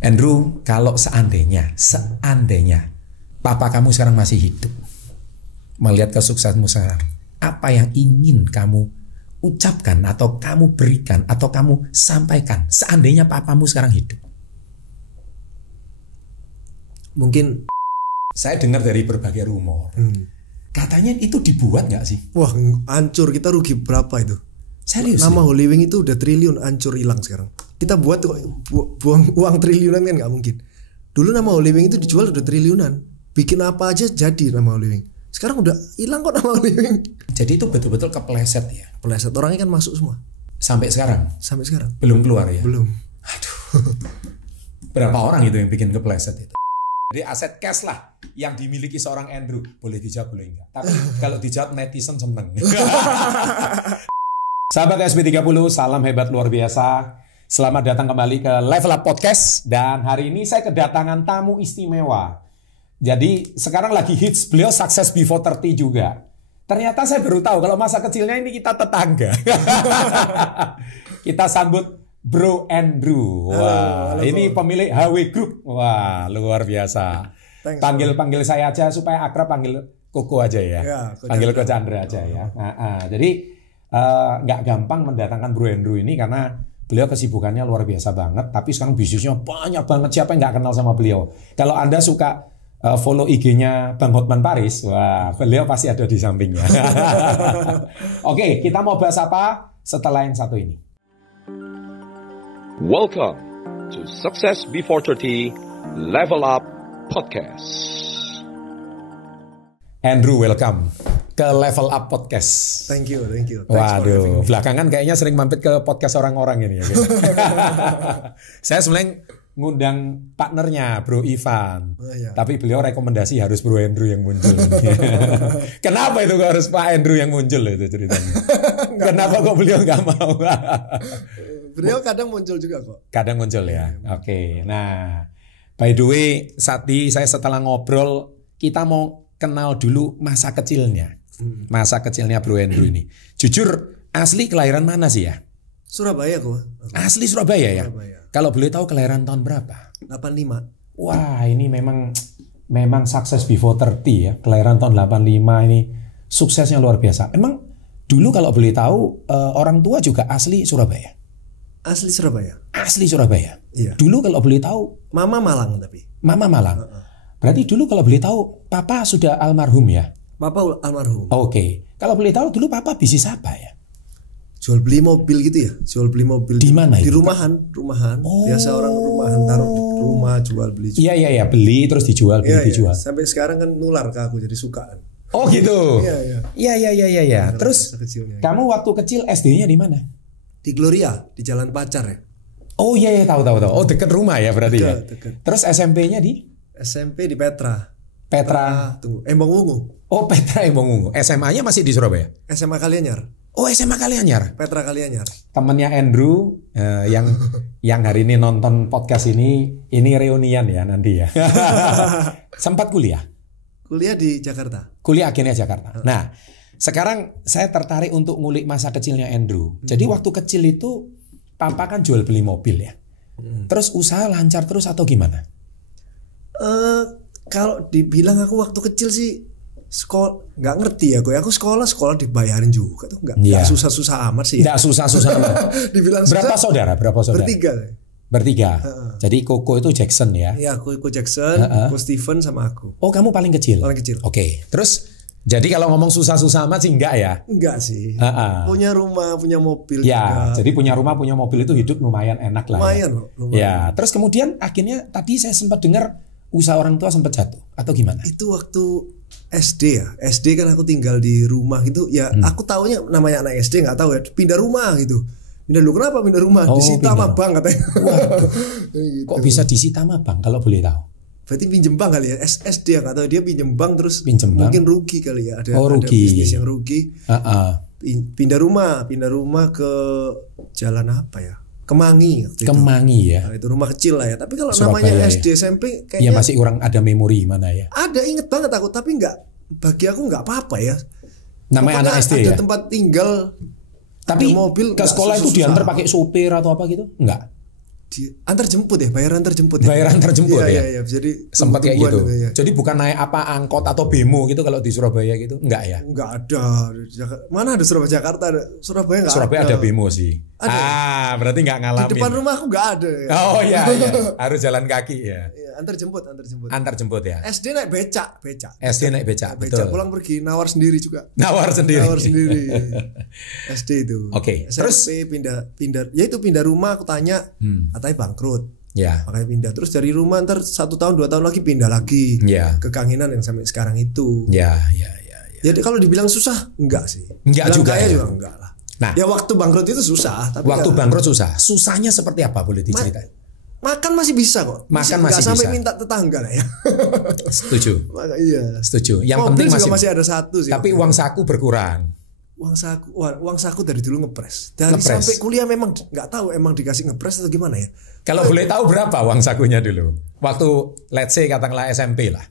Andrew, kalau seandainya papa kamu sekarang masih hidup, melihat kesuksesanmu sekarang, apa yang ingin kamu ucapkan atau kamu berikan atau kamu sampaikan seandainya papamu sekarang hidup? Mungkin saya dengar dari berbagai rumor, katanya itu dibuat nggak sih? wah, hancur, kita rugi berapa itu? Serius? Nama Holy Wing itu udah triliun, hancur, hilang sekarang. Kita buat buang uang triliunan kan nggak mungkin. Dulu nama Holy Wing itu dijual udah triliunan. Bikin apa aja jadi nama Holy Wing. Sekarang udah hilang kok nama Holy Wing. Jadi itu betul-betul kepleset ya? Peleset, orangnya kan masuk semua. Sampai sekarang? Sampai sekarang. Belum keluar ya? Belum. Aduh. Berapa orang itu yang bikin kepleset itu? Jadi aset cash lah yang dimiliki seorang Andrew. Boleh dijawab, boleh enggak. Tapi kalau dijawab netizen seneng. Sahabat SB30, salam hebat luar biasa. Selamat datang kembali ke Level Up Podcast. Dan hari ini saya kedatangan tamu istimewa. Jadi sekarang lagi hits, beliau Success Before 30 juga. Ternyata saya baru tahu kalau masa kecilnya ini kita tetangga. Kita sambut Bro Andrew. Wah, halo, ini pemilik HW Group. Wah, luar biasa. Panggil saya aja supaya akrab, panggil Koko aja ya. Panggil Ko Chandra aja ya. Jadi nggak gampang mendatangkan Bro Andrew ini karena beliau kesibukannya luar biasa banget. Tapi sekarang bisnisnya banyak banget. Siapa yang nggak kenal sama beliau? Kalau Anda suka follow IG-nya Bang Hotman Paris, wah, beliau pasti ada di sampingnya. Oke, kita mau bahas apa setelah yang satu ini? Welcome to Success Before 30 Level Up Podcast. Andrew, welcome ke Level Up Podcast. Thank you. Waduh, belakangan kayaknya sering mampir ke podcast orang-orang ini ya. Saya sebenarnya ngundang partnernya Bro Ivan, tapi beliau rekomendasi harus Bro Andrew yang muncul. Kenapa itu harus Pak Andrew yang muncul itu ceritanya? Kenapa kok beliau nggak mau? Beliau kadang muncul juga kok. Kadang muncul ya. Oke. Nah, by the way, saya setelah ngobrol, kita mau kenal dulu masa kecilnya. Masa kecilnya Bro Andrew ini. Jujur, asli kelahiran mana sih ya? Surabaya kok. Asli Surabaya ya? Surabaya. Kalau boleh tahu kelahiran tahun berapa? 85. Wah, ini memang Success Before 30 ya. Kelahiran tahun 85 ini suksesnya luar biasa. Emang dulu kalau boleh tahu orang tua juga asli Surabaya? Asli Surabaya. Asli Surabaya. Iya. Dulu kalau boleh tahu, Mama Malang tapi. Mama Malang. Berarti dulu kalau boleh tahu, Papa sudah almarhum ya? Papa almarhum. Oke. Kalau boleh tahu dulu Papa bisnis apa ya? Jual beli mobil gitu ya? Jual beli mobil. Di mana Di itu? rumahan. Oh. Biasa orang rumahan taruh di rumah jual beli. Iya, beli terus dijual, dijual. Sampai sekarang kan nular ke aku jadi suka kan. Oh gitu. Iya. Terus kecilnya. kamu waktu kecil SD-nya di mana? Di Gloria, di Jalan Pacar ya. Oh iya, tahu. Oh, dekat rumah ya berarti ya. Dekat. Terus SMP-nya di SMP di Petra. Tunggu. Embong Ungu. Oh, Petra Embong Ungu. SMA-nya masih di Surabaya? SMA Kalianyar. Oh, SMA Kalianyar. Petra Kalianyar. Temennya Andrew yang hari ini nonton podcast ini reunian ya nanti ya. Sempat kuliah? Kuliah di Jakarta. Kuliah akhirnya Jakarta. Nah, sekarang saya tertarik untuk ngulik masa kecilnya Andrew. Jadi waktu kecil itu Papa kan jual beli mobil ya. Terus usaha lancar terus atau gimana? Kalau dibilang aku waktu kecil sih sekolah nggak ngerti ya gue. Aku sekolah dibayarin juga tuh nggak susah-susah amat sih. Nggak susah-susah amat. Dibilang berapa susah, saudara? Bertiga. Jadi Koko itu Jackson ya? Iya, aku Jackson, aku Steven sama aku. Oh, kamu paling kecil? Paling kecil. Oke. Terus jadi kalau ngomong susah-susah amat sih enggak ya? Enggak sih. Punya rumah, punya mobil ya, juga. jadi punya rumah, punya mobil itu hidup lumayan enak lah. Lumayan. Ya, terus kemudian akhirnya tadi saya sempat dengar usaha orang tua sempat jatuh atau gimana? Itu waktu SD ya. SD kan aku tinggal di rumah gitu. Ya, aku taunya namanya anak SD nggak tahu ya. Pindah rumah gitu. Pindah dulu kenapa pindah rumah? Disita sama bank katanya. Gitu. Kok bisa disita sama bank kalau boleh tahu? Berarti pinjem bank kali ya. SD ya nggak tahu, dia pinjem bank terus mungkin rugi kali ya. Ada bisnis yang rugi. Pindah rumah ke jalan apa ya? Kemangi waktu itu. Kemangi ya. Nah, itu rumah kecil lah ya. Tapi kalau Surabaya namanya ya. SD SMP kayaknya ya masih kurang ada memori mana ya. Ada, inget banget aku, tapi bagi aku nggak apa-apa ya. Namanya Pokoknya anak SD ada ya. tempat tinggal. Tapi mobil ke sekolah itu diantar pakai sopir atau apa gitu? Enggak. Antar jemput ya, bayar antar jemput. Bayar antar jemput ya. Iya, jadi sempat kayak gitu. Ya. Jadi bukan naik apa angkot atau bemo gitu kalau di Surabaya gitu, enggak ya? Enggak ada. Mana ada Surabaya Jakarta ada. Surabaya enggak ada. Surabaya ada bemo sih. Ada. Berarti enggak ngalamin. Di depan rumah aku enggak ada. Ya. Oh iya. Harus jalan kaki ya. Antar jemput. Antar jemput ya. SD naik becak. SD naik becak, betul. Pulang pergi nawar sendiri juga. Nawar sendiri. SD itu. Oke. Terus pindah ya itu pindah rumah aku tanya, katanya bangkrut. Ya. Makanya pindah. Terus dari rumah ntar 1 tahun 2 tahun lagi pindah lagi. Ya. Ke Kanginan yang sampai sekarang itu. Ya. Jadi kalau dibilang susah enggak sih. Enggak juga ya. Juga enggak lah. Nah, ya waktu bangkrut itu susah, tapi waktu bangkrut susah. Susahnya seperti apa boleh diceritain? Makan masih bisa kok. Makan masih sampai bisa. minta tetangga lah ya. Setuju. Iya. Setuju. Yang mobil penting masih ada satu sih. Tapi uang saku berkurang. Uang saku dari dulu ngepres. Sampai kuliah memang nggak tahu emang dikasih ngepres atau gimana ya. Kalau boleh tahu berapa uang sakunya dulu? Waktu let's say katakanlah SMP lah.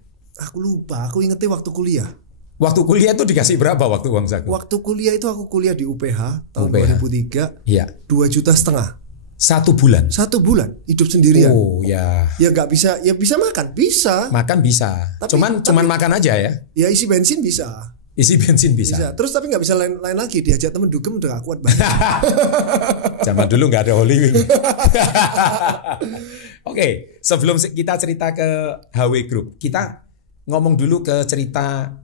Aku lupa. Aku ingetnya waktu kuliah. Waktu kuliah itu dikasih berapa waktu uang saku? Waktu kuliah itu aku kuliah di UPH tahun 2003. Iya. 2,5 juta. 1 bulan. 1 bulan hidup sendirian. Oh ya. Ya nggak bisa. Ya bisa makan. Bisa. Makan bisa. Cuman makan aja ya. Ya isi bensin bisa. Isi bensin bisa. Terus tapi nggak bisa lain lagi. Diajak temen dugem udah gak kuat banget. Zaman dulu nggak ada Holy Wing. Oke, sebelum kita cerita ke HW Group, kita ngomong dulu ke cerita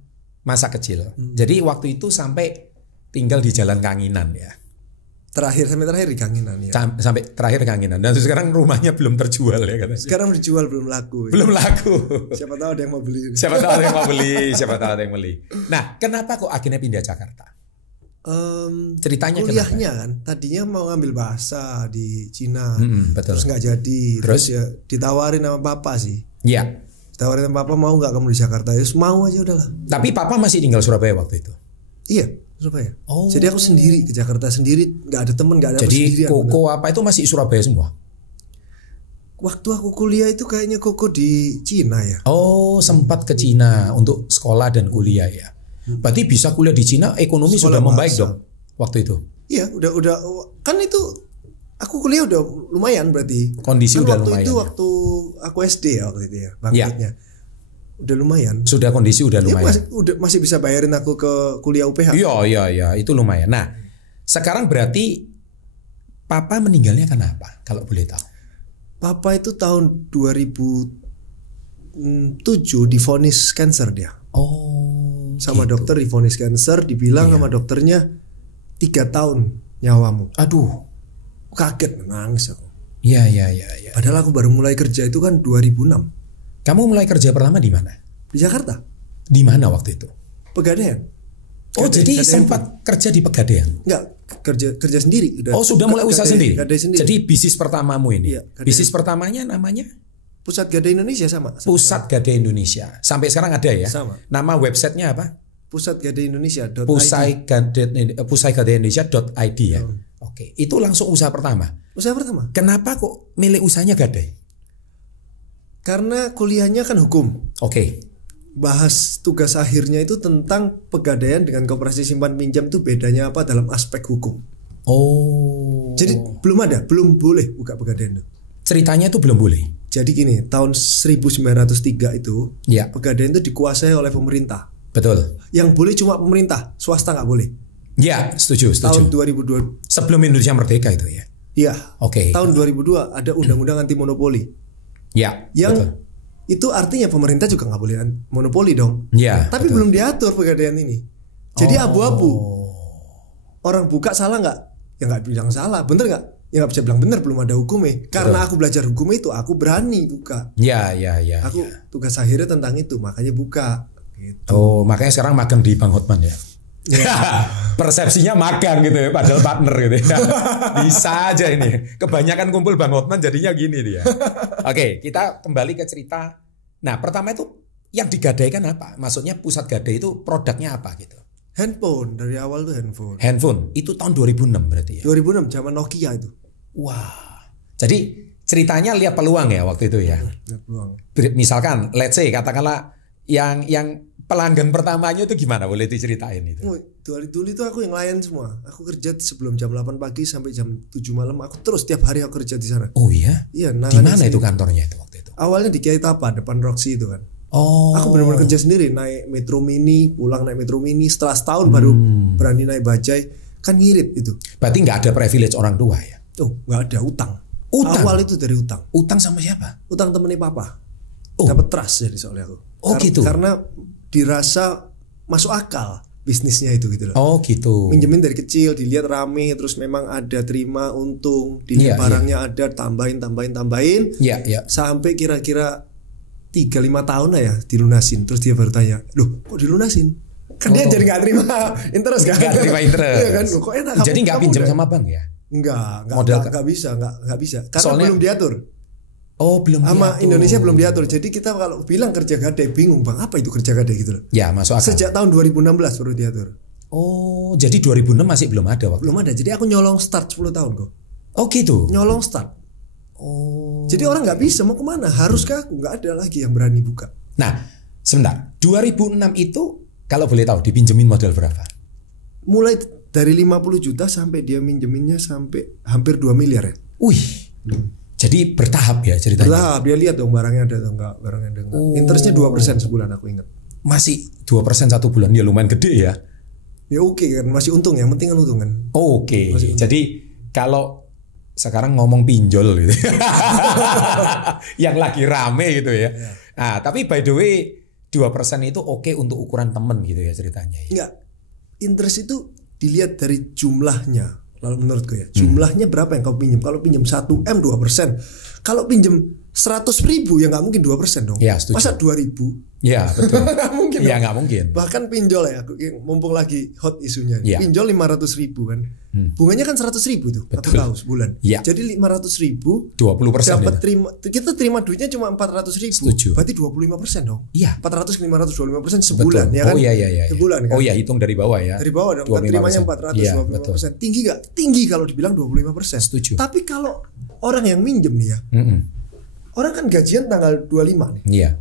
masa kecil. Jadi waktu itu sampai tinggal di Jalan Kanginan ya. Sampai terakhir di Kanginan ya. Sampai terakhir Kanginan. Dan sekarang rumahnya belum terjual ya katanya. Sekarang dijual belum laku. Belum laku. Siapa tahu ada yang mau beli. Siapa tahu ada yang beli. Nah, kenapa kok akhirnya pindah Jakarta? Ceritanya kuliahnya kenapa? Kan tadinya mau ngambil bahasa di Cina. Betul. Terus nggak jadi. Terus ya ditawarin sama papa sih. Iya. Ditawarin sama papa, mau nggak kamu di Jakarta? Ya mau aja udahlah. Tapi papa masih tinggal Surabaya waktu itu. Iya. Surabaya. Oh. Jadi aku sendiri ke Jakarta sendiri, nggak ada temen, nggak ada. Jadi Koko apa itu masih Surabaya semua? Waktu aku kuliah itu kayaknya Koko di Cina ya. Oh, sempat ke Cina untuk sekolah dan kuliah ya. Berarti bisa kuliah di Cina, ekonomi sekolah sudah membaik dong waktu itu. Iya, udah kan itu aku kuliah udah lumayan berarti. Kondisi kan udah waktu lumayan. Itu ya? waktu aku SD ya waktu itu ya, bangkitnya. Ya. Udah lumayan. Sudah kondisi udah lumayan. Masih bisa bayarin aku ke kuliah UPH. Iya, itu lumayan. Nah, sekarang berarti papa meninggalnya kenapa? Kalau boleh tahu. Papa itu tahun 2007 divonis kanker dia. Oh. Sama gitu. dokter divonis kanker, dibilang sama dokternya 3 tahun nyawamu. Aduh, kaget nangis aku. Iya. Padahal aku baru mulai kerja itu kan 2006. Kamu mulai kerja pertama di mana? Di Jakarta. Di mana waktu itu? Pegadaian. Oh, jadi sempat kerja di Pegadaian? Enggak, kerja sendiri. Sudah mulai usaha sendiri? Sendiri. Jadi bisnis pertamamu ini? Iya, bisnis pertamanya namanya? Pusat Gadai Indonesia sama. Pusat Gadai Indonesia. Sampai sekarang ada ya? Sama. Nama websitenya apa? Pusatgadaiindonesia.id. Pusatgadaiindonesia.id ya? Oke, itu langsung usaha pertama? Usaha pertama. Kenapa kok milih usahanya gadai? Karena kuliahnya kan hukum. Oke. Bahas tugas akhirnya itu tentang pegadaian dengan koperasi simpan pinjam itu bedanya apa dalam aspek hukum. Oh. Jadi belum boleh buka pegadaian. Ceritanya itu belum boleh. Jadi gini, tahun 1903 itu ya. Pegadaian itu dikuasai oleh pemerintah. Betul. Yang boleh cuma pemerintah, swasta nggak boleh. Ya, setuju. Tahun 2002. Sebelum Indonesia merdeka itu ya. Iya. Oke. Tahun 2002 ada undang-undang anti monopoli. Ya. Yang betul. Itu artinya pemerintah juga nggak boleh monopoli dong. Ya. Tapi betul. belum diatur pegadaian ini. Jadi abu-abu. Orang buka salah nggak? Ya nggak bilang salah. Bener nggak? Ya nggak bisa bilang bener, belum ada hukumnya. Karena aku belajar hukum itu, aku berani buka. Ya. Aku tugas akhirnya tentang itu, makanya buka. Gitu. Oh, makanya sekarang magang di Bang Hotman ya. Persepsinya magang gitu ya, padahal partner gitu ya. Bisa aja ini. Kebanyakan kumpul Bang Hotman jadinya gini dia. Oke, kita kembali ke cerita. Nah, pertama itu yang digadaikan apa? Maksudnya Pusat Gadai itu produknya apa gitu? Handphone, dari awal tuh handphone. Handphone, itu tahun 2006 berarti ya? 2006, zaman Nokia itu. Wah, jadi ceritanya lihat peluang ya waktu itu ya? Lihat peluang. Misalkan, let's say katakanlah yang pelanggan pertamanya itu gimana? Boleh diceritain itu? Dulu itu aku yang layan semua. Aku kerja sebelum jam 8 pagi sampai jam 7 malam. Aku terus tiap hari aku kerja di sana. Oh iya? Iya. Di mana itu kantornya itu waktu itu? Awalnya di Kiai Tapa depan Roxy itu kan. Oh. Aku benar-benar kerja sendiri, naik metro mini, pulang naik metro mini. Setelah setahun baru berani naik bajai. Kan ngirit itu. Berarti nggak ada privilege orang tua ya? Oh, nggak ada utang. Awal itu dari utang. Utang sama siapa? Utang temennya papa. Oh. Dapat trust jadi soalnya aku. Oh gitu. Karena dirasa masuk akal bisnisnya itu gitu loh. Oh gitu. Minjemin dari kecil, dilihat rame, terus memang ada terima untung, dilihat barangnya ada, tambahin. Iya. Sampai kira-kira 3-5 tahun lah ya dilunasin. Terus dia baru tanya, loh kok dilunasin? Kan dia jadi gak terima interest kan? Gak terima interest. Iya kan? Loh, kok enak, jadi gak pinjam sama bank ya? Enggak bisa. Karena soalnya, belum diatur. Oh belum sama diatur. Indonesia belum diatur. Jadi kita kalau bilang kerja gadai bingung bang, apa itu kerja gadai gitu loh. Ya masuk akal. Sejak tahun 2016 baru diatur. Oh jadi 2006 masih belum ada waktu. Belum ada. Jadi aku nyolong start 10 tahun kok. Oh gitu. Nyolong start. Oh. Jadi orang nggak bisa mau kemana? Harus ke aku, nggak ada lagi yang berani buka. Nah sebentar, 2006 itu kalau boleh tahu dipinjemin modal berapa? Mulai dari 50 juta sampai dia minjeminnya sampai hampir 2 miliar ya. Wih. Jadi bertahap ya ceritanya. Bertahap, dia lihat dong barangnya ada atau enggak, barangnya ada enggak. Interestnya 2% sebulan aku ingat. Masih 2% satu bulan, ya lumayan gede ya. Ya oke kan, masih untung ya, penting kan untung kan. Oke. Jadi kalau sekarang ngomong pinjol gitu. Yang lagi rame gitu ya. Nah, tapi by the way 2% itu oke untuk ukuran temen gitu ya ceritanya. Enggak. Interest itu dilihat dari jumlahnya. Lalu menurutku ya, jumlahnya berapa yang kau pinjam? Kalau pinjam 1M 2%. Kalau pinjam 100.000 ya nggak mungkin 2% dong. Ya, setuju. Masa 2.000? Ya betul. Nggak mungkin. Ya nggak mungkin. Bahkan pinjol ya, mumpung lagi hot isunya. Ya. Pinjol 500.000 kan. Bunganya kan 100.000 tuh. Betul. Aku tahu sebulan. Ya. Jadi 500.000 20% dapat ya. kita terima duitnya cuma 400.000. Setuju. Berarti 25% dong. Iya. 400 ke 500 25% sebulan. Betul. Ya kan? Oh iya. Sebulan kan. Oh iya, hitung dari bawah ya. Dari bawah dong. Terimanya 400 ya, 25%. Tinggi gak? Tinggi kalau dibilang 25%. Setuju. Tapi kalau orang yang minjem nih ya. Orang kan gajian tanggal 25 nih. Iya.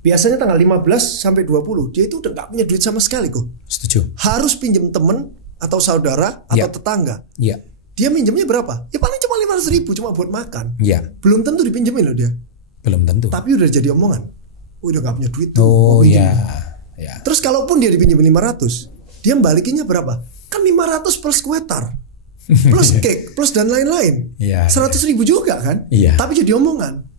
Biasanya tanggal 15 sampai 20 dia itu udah gak punya duit sama sekali kok. Setuju. Harus pinjem temen atau saudara atau tetangga. Iya. Dia minjemnya berapa? Ya paling cuma 500.000 cuma buat makan. Iya. Belum tentu dipinjemin loh dia. Belum tentu. Tapi udah jadi omongan. Oh udah gak punya duit tuh. Oh iya. Ya. Terus kalaupun dia dipinjemin 500, dia balikinnya berapa? Kan 500 plus kuetar. Plus cake, plus dan lain-lain. Iya. 100.000 juga kan? Iya. Tapi jadi omongan.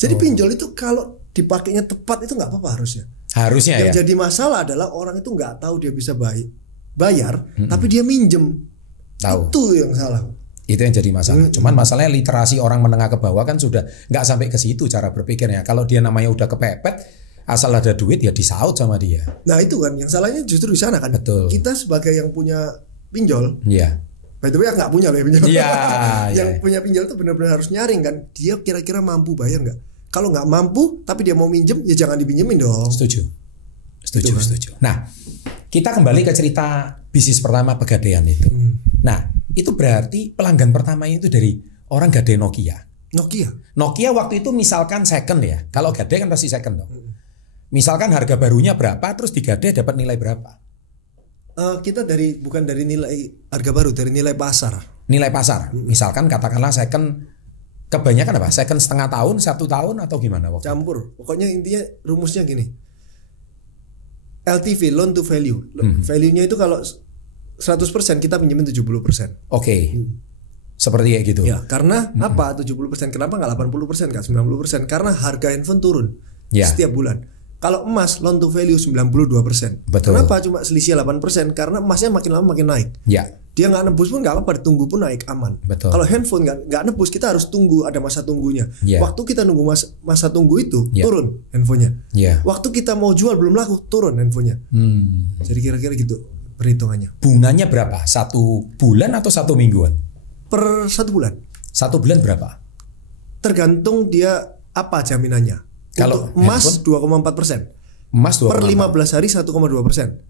Jadi pinjol itu kalau dipakainya tepat itu nggak apa-apa harusnya. Harusnya yang ya. jadi masalah adalah orang itu nggak tahu dia bisa bayar, tapi dia minjem. Tahu. Itu yang salah. Itu yang jadi masalah. Cuman masalahnya literasi orang menengah ke bawah kan sudah nggak sampai ke situ cara berpikirnya. Kalau dia namanya udah kepepet, asal ada duit ya disaut sama dia. Nah itu kan yang salahnya justru di sana kan. Betul. Kita sebagai yang punya pinjol. Iya. By the way nggak punya loh ya pinjol. Iya. Yang punya pinjol itu benar-benar harus nyaring kan. Dia kira-kira mampu bayar nggak? Kalau nggak mampu tapi dia mau minjem ya jangan dipinjemin dong. Setuju. Kan? Setuju. Nah, kita kembali ke cerita bisnis pertama Pegadaian itu. Nah, itu berarti pelanggan pertamanya itu dari orang gadai Nokia. Nokia waktu itu misalkan second ya. Kalau gadai kan pasti second dong. Misalkan harga barunya berapa, terus digadai dapat nilai berapa? Kita bukan dari nilai harga baru, dari nilai pasar. Nilai pasar. Misalkan katakanlah second. Kebanyakan apa? Second setengah tahun, 1 tahun atau gimana? Campur. Pokoknya intinya rumusnya gini. LTV, loan to value. Value-nya itu kalau 100% kita pinjemin 70%. Oke. Seperti kayak gitu. Ya, karena apa? 70%. Kenapa enggak 80%, enggak 90%? Karena harga handphone turun setiap bulan. Kalau emas loan to value 92%. Betul. Kenapa cuma selisih 8%? Karena emasnya makin lama makin naik. Ya. Dia nggak nebus pun nggak apa-apa, ditunggu pun naik aman. Betul. Kalau handphone nggak nebus, kita harus tunggu ada masa tunggunya. Yeah. Waktu kita nunggu masa tunggu itu turun handphonenya. Yeah. Waktu kita mau jual belum laku turun handphonenya. Jadi kira-kira gitu perhitungannya. Bunganya berapa? 1 bulan atau 1 mingguan? Per 1 bulan. 1 bulan berapa? Tergantung dia apa jaminannya. Kalau untuk emas 2,4%. Emas 2,4%. Per 15 hari 1,2%.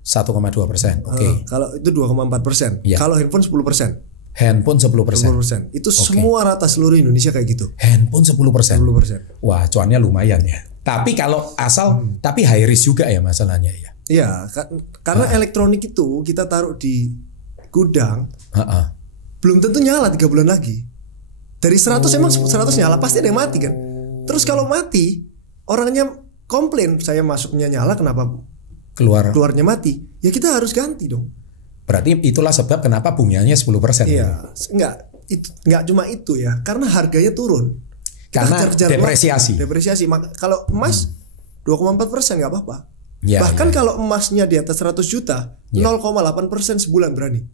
1,2%. Oke. Kalau itu 2,4%. Ya. Kalau handphone 10%. Handphone 10%. 10%. Itu semua rata seluruh Indonesia kayak gitu. Handphone 10%. 10%. Wah, cuannya lumayan ya. Tapi kalau asal tapi high risk juga ya masalahnya ya. Iya, karena elektronik itu kita taruh di gudang. Belum tentu nyala 3 bulan lagi. Dari 100 emang 100 nyala, pasti ada yang mati kan. Terus kalau mati, orangnya komplain, saya masuknya nyala kenapa keluarnya mati? Ya kita harus ganti dong. Berarti itulah sebab kenapa bunganya 10%. Iya, enggak cuma itu ya, karena harganya turun. Karena depresiasi. Kalau emas 2,4% nggak apa-apa. Ya, bahkan kalau emasnya di atas 100 juta, 0,8% sebulan berani.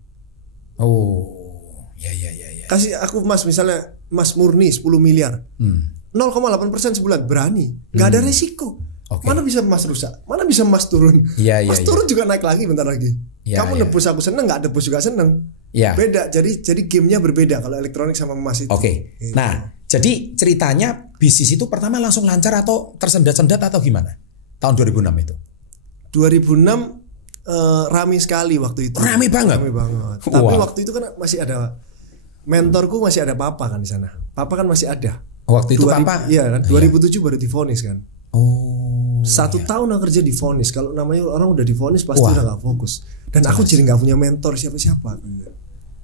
Oh, ya. Kasih aku emas misalnya emas murni 10 miliar, 0,8% sebulan berani, nggak ada resiko. Mana bisa emas rusak, mana bisa emas turun. Emas turun juga naik lagi bentar lagi. Kamu nebus aku seneng, nggak nebus juga seneng. Beda, jadi gamenya berbeda kalau elektronik sama emas itu. Nah, jadi ceritanya bisnis itu pertama langsung lancar atau tersendat-sendat atau gimana? Tahun 2006 itu. 2006 rame sekali waktu itu. Rame banget. Tapi waktu itu kan masih ada mentorku, masih ada Papa kan di sana. Papa kan masih ada. Waktu itu Papa? Iya kan. 2007 baru divonis kan. 1 tahun aku kerja divonis. Kalau namanya orang udah divonis pasti udah gak fokus. Dan aku jadi gak punya mentor siapa-siapa.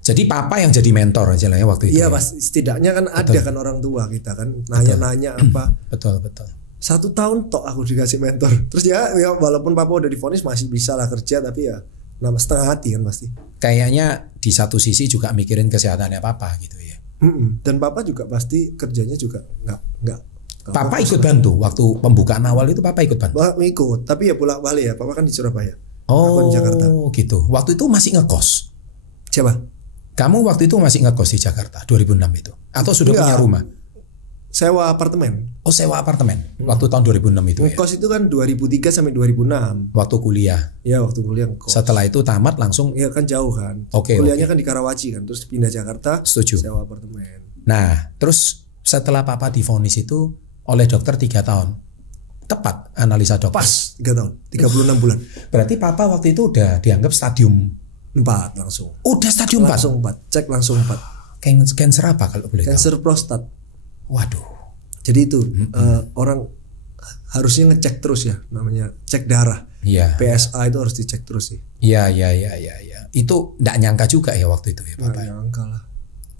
Jadi Papa yang jadi mentor aja lah ya waktu itu. Iya, pasti setidaknya kan ada kan orang tua kita kan nanya-nanya apa. Betul. 1 tahun tok aku dikasih mentor. Terus ya walaupun Papa udah divonis masih bisa lah kerja, tapi ya setengah hati kan pasti. Kayaknya di satu sisi juga mikirin kesehatannya Papa gitu ya. Dan Papa juga pasti kerjanya juga nggak. Papa ikut bantu waktu pembukaan awal itu. Papa ikut bantu. Ikut, tapi ya bolak-balik ya. Papa kan di Surabaya. Aku di Jakarta. Gitu. Waktu itu masih ngekos. Siapa? Kamu waktu itu masih ngekos di Jakarta 2006 itu? Atau sudah punya rumah? Sewa apartemen. Sewa apartemen. Waktu tahun 2006 itu. Ngekos itu kan 2003 sampai 2006. Waktu kuliah. Ya, waktu kuliah ngekos. Setelah itu tamat langsung. Iya kan jauh kan. Kuliahnya kan di Karawaci kan, terus pindah Jakarta. Setuju. Sewa apartemen. Nah, terus setelah Papa divonis itu oleh dokter 3 tahun. Tepat analisa dokter. Pas 3 tahun, 36 bulan. Berarti Papa waktu itu udah dianggap stadium 4 langsung. Udah stadium 4? Langsung 4, cek langsung 4. Cancer apa kalau boleh tahu? Cancer prostat. Waduh. Jadi itu orang harusnya ngecek terus ya, namanya cek darah. Iya. PSA itu harus dicek terus sih. Iya. Itu enggak nyangka juga ya waktu itu ya Papa. Nggak nyangka lah.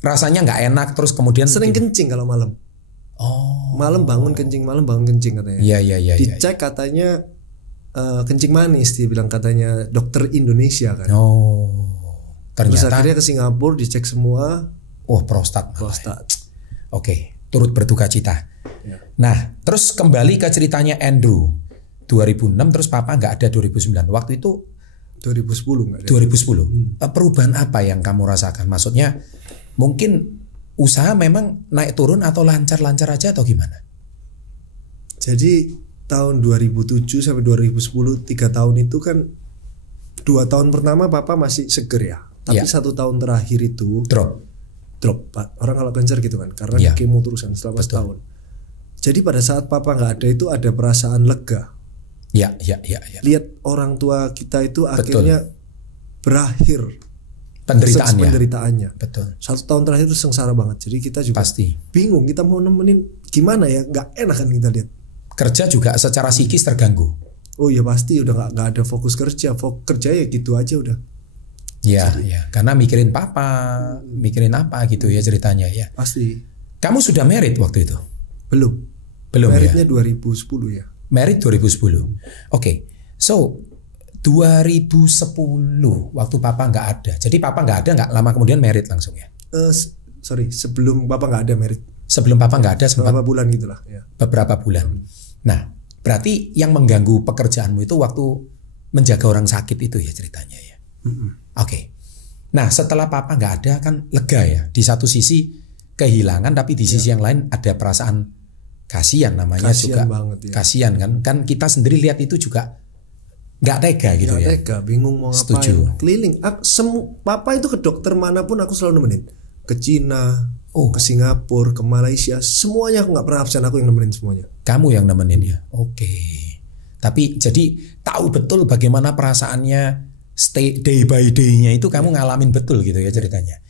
Rasanya enggak enak terus kemudian sering kencing kalau malam. Malam bangun kencing katanya. Iya. Dicek katanya kencing manis, dia bilang katanya dokter Indonesia kan. Ternyata. Terus akhirnya ke Singapura dicek semua. Prostat. Oke, turut berduka cita. Ya. Nah, terus kembali ke ceritanya Andrew. 2006 terus Papa nggak ada 2009. Waktu itu 2010 nggak ada. 2010. Perubahan apa yang kamu rasakan? Maksudnya mungkin usaha memang naik turun atau lancar-lancar aja atau gimana? Jadi tahun 2007 sampai 2010 3 tahun itu kan 2 tahun pertama Papa masih seger ya. Tapi 1 tahun terakhir itu drop. Orang kalau cancer gitu kan, karena kemo terusan selama setahun. Jadi pada saat Papa nggak ada itu ada perasaan lega. Ya. Lihat orang tua kita itu akhirnya berakhir penderitaannya. Betul. 1 tahun terakhir itu sengsara banget. Jadi kita juga bingung, kita mau nemenin gimana ya, nggak enak kan kita lihat. Kerja juga secara psikis terganggu. Oh ya pasti udah nggak ada fokus kerja ya gitu aja udah. Ya, karena mikirin Papa, mikirin apa gitu ya ceritanya ya. Pasti. Kamu sudah married waktu itu? Belum ya? Marriednya 2010 ya. Married 2010. Oke. So 2010 waktu Papa nggak ada. Jadi Papa nggak ada, nggak lama kemudian married langsung ya? Sebelum Papa nggak ada married. Sebelum Papa nggak ada beberapa bulan gitulah ya. Beberapa bulan. Nah, berarti yang mengganggu pekerjaanmu itu waktu menjaga orang sakit itu ya ceritanya ya. Oke. Nah, setelah Papa nggak ada kan lega ya. Di satu sisi kehilangan, tapi di sisi yang lain ada perasaan kasihan namanya juga. Kasihan kan? Kan kita sendiri lihat itu juga nggak tega gitu ya. Nggak tega, bingung mau ngapain. Keliling. Papa itu ke dokter manapun aku selalu nemenin. Ke Cina, ke Singapura, ke Malaysia, semuanya aku nggak pernah absen, aku yang nemenin semuanya. Kamu yang nemenin ya. Oke. Tapi jadi tahu betul bagaimana perasaannya. Day by day-nya itu kamu ngalamin betul gitu ya ceritanya.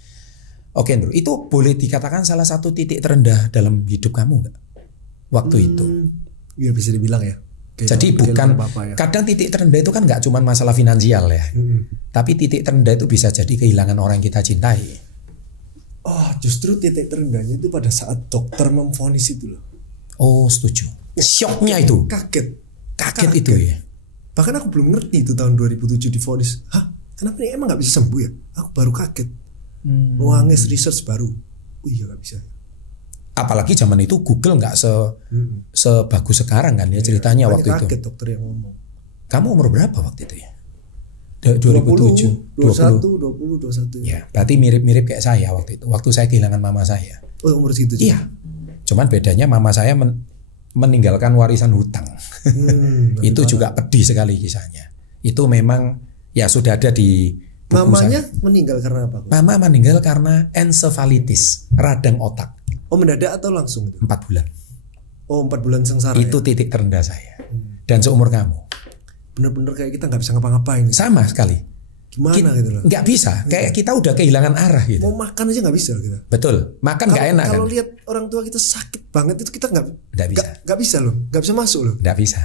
Oke, Andrew, itu boleh dikatakan salah satu titik terendah dalam hidup kamu nggak? Waktu itu. Iya bisa dibilang ya. Jadi bukan ya. Kadang titik terendah itu kan nggak cuma masalah finansial ya, tapi titik terendah itu bisa jadi kehilangan orang yang kita cintai. Oh, justru titik terendahnya itu pada saat dokter memvonis itu loh. Oh, setuju. Syoknya itu. Kaget itu ya. Bahkan aku belum ngerti itu tahun 2007 divonis. Hah? Kenapa ini emang nggak bisa sembuh ya? Aku baru kaget. Nuangis research baru. Oh iya nggak bisa. Apalagi zaman itu Google nggak sebagus sekarang kan ya ceritanya waktu itu. Kaget dokter yang ngomong. Kamu umur berapa waktu itu ya? 2007, 21. Ya, berarti mirip-mirip kayak saya waktu itu. Waktu saya kehilangan mama saya. Oh, umur segitu juga. Iya. Cuman bedanya mama saya meninggalkan warisan hutang. Itu juga pedih sekali kisahnya. Itu memang ya sudah ada di buku Mamanya saya. Meninggal karena apa? Mama meninggal karena encephalitis, radang otak. Oh, mendadak atau langsung itu? 4 bulan. Oh, 4 bulan sengsara. Itu ya? titik terendah saya. Dan seumur kamu. Bener-bener kayak kita nggak bisa ngapa-ngapain. Sama sekali. Gimana gitu loh? Nggak bisa. Kayak kita udah kehilangan arah gitu. Mau makan aja nggak bisa kita. Betul. Makan nggak enak kan? Kalau lihat orang tua kita sakit banget itu kita nggak bisa. Nggak bisa loh. Nggak bisa masuk loh. Nggak bisa.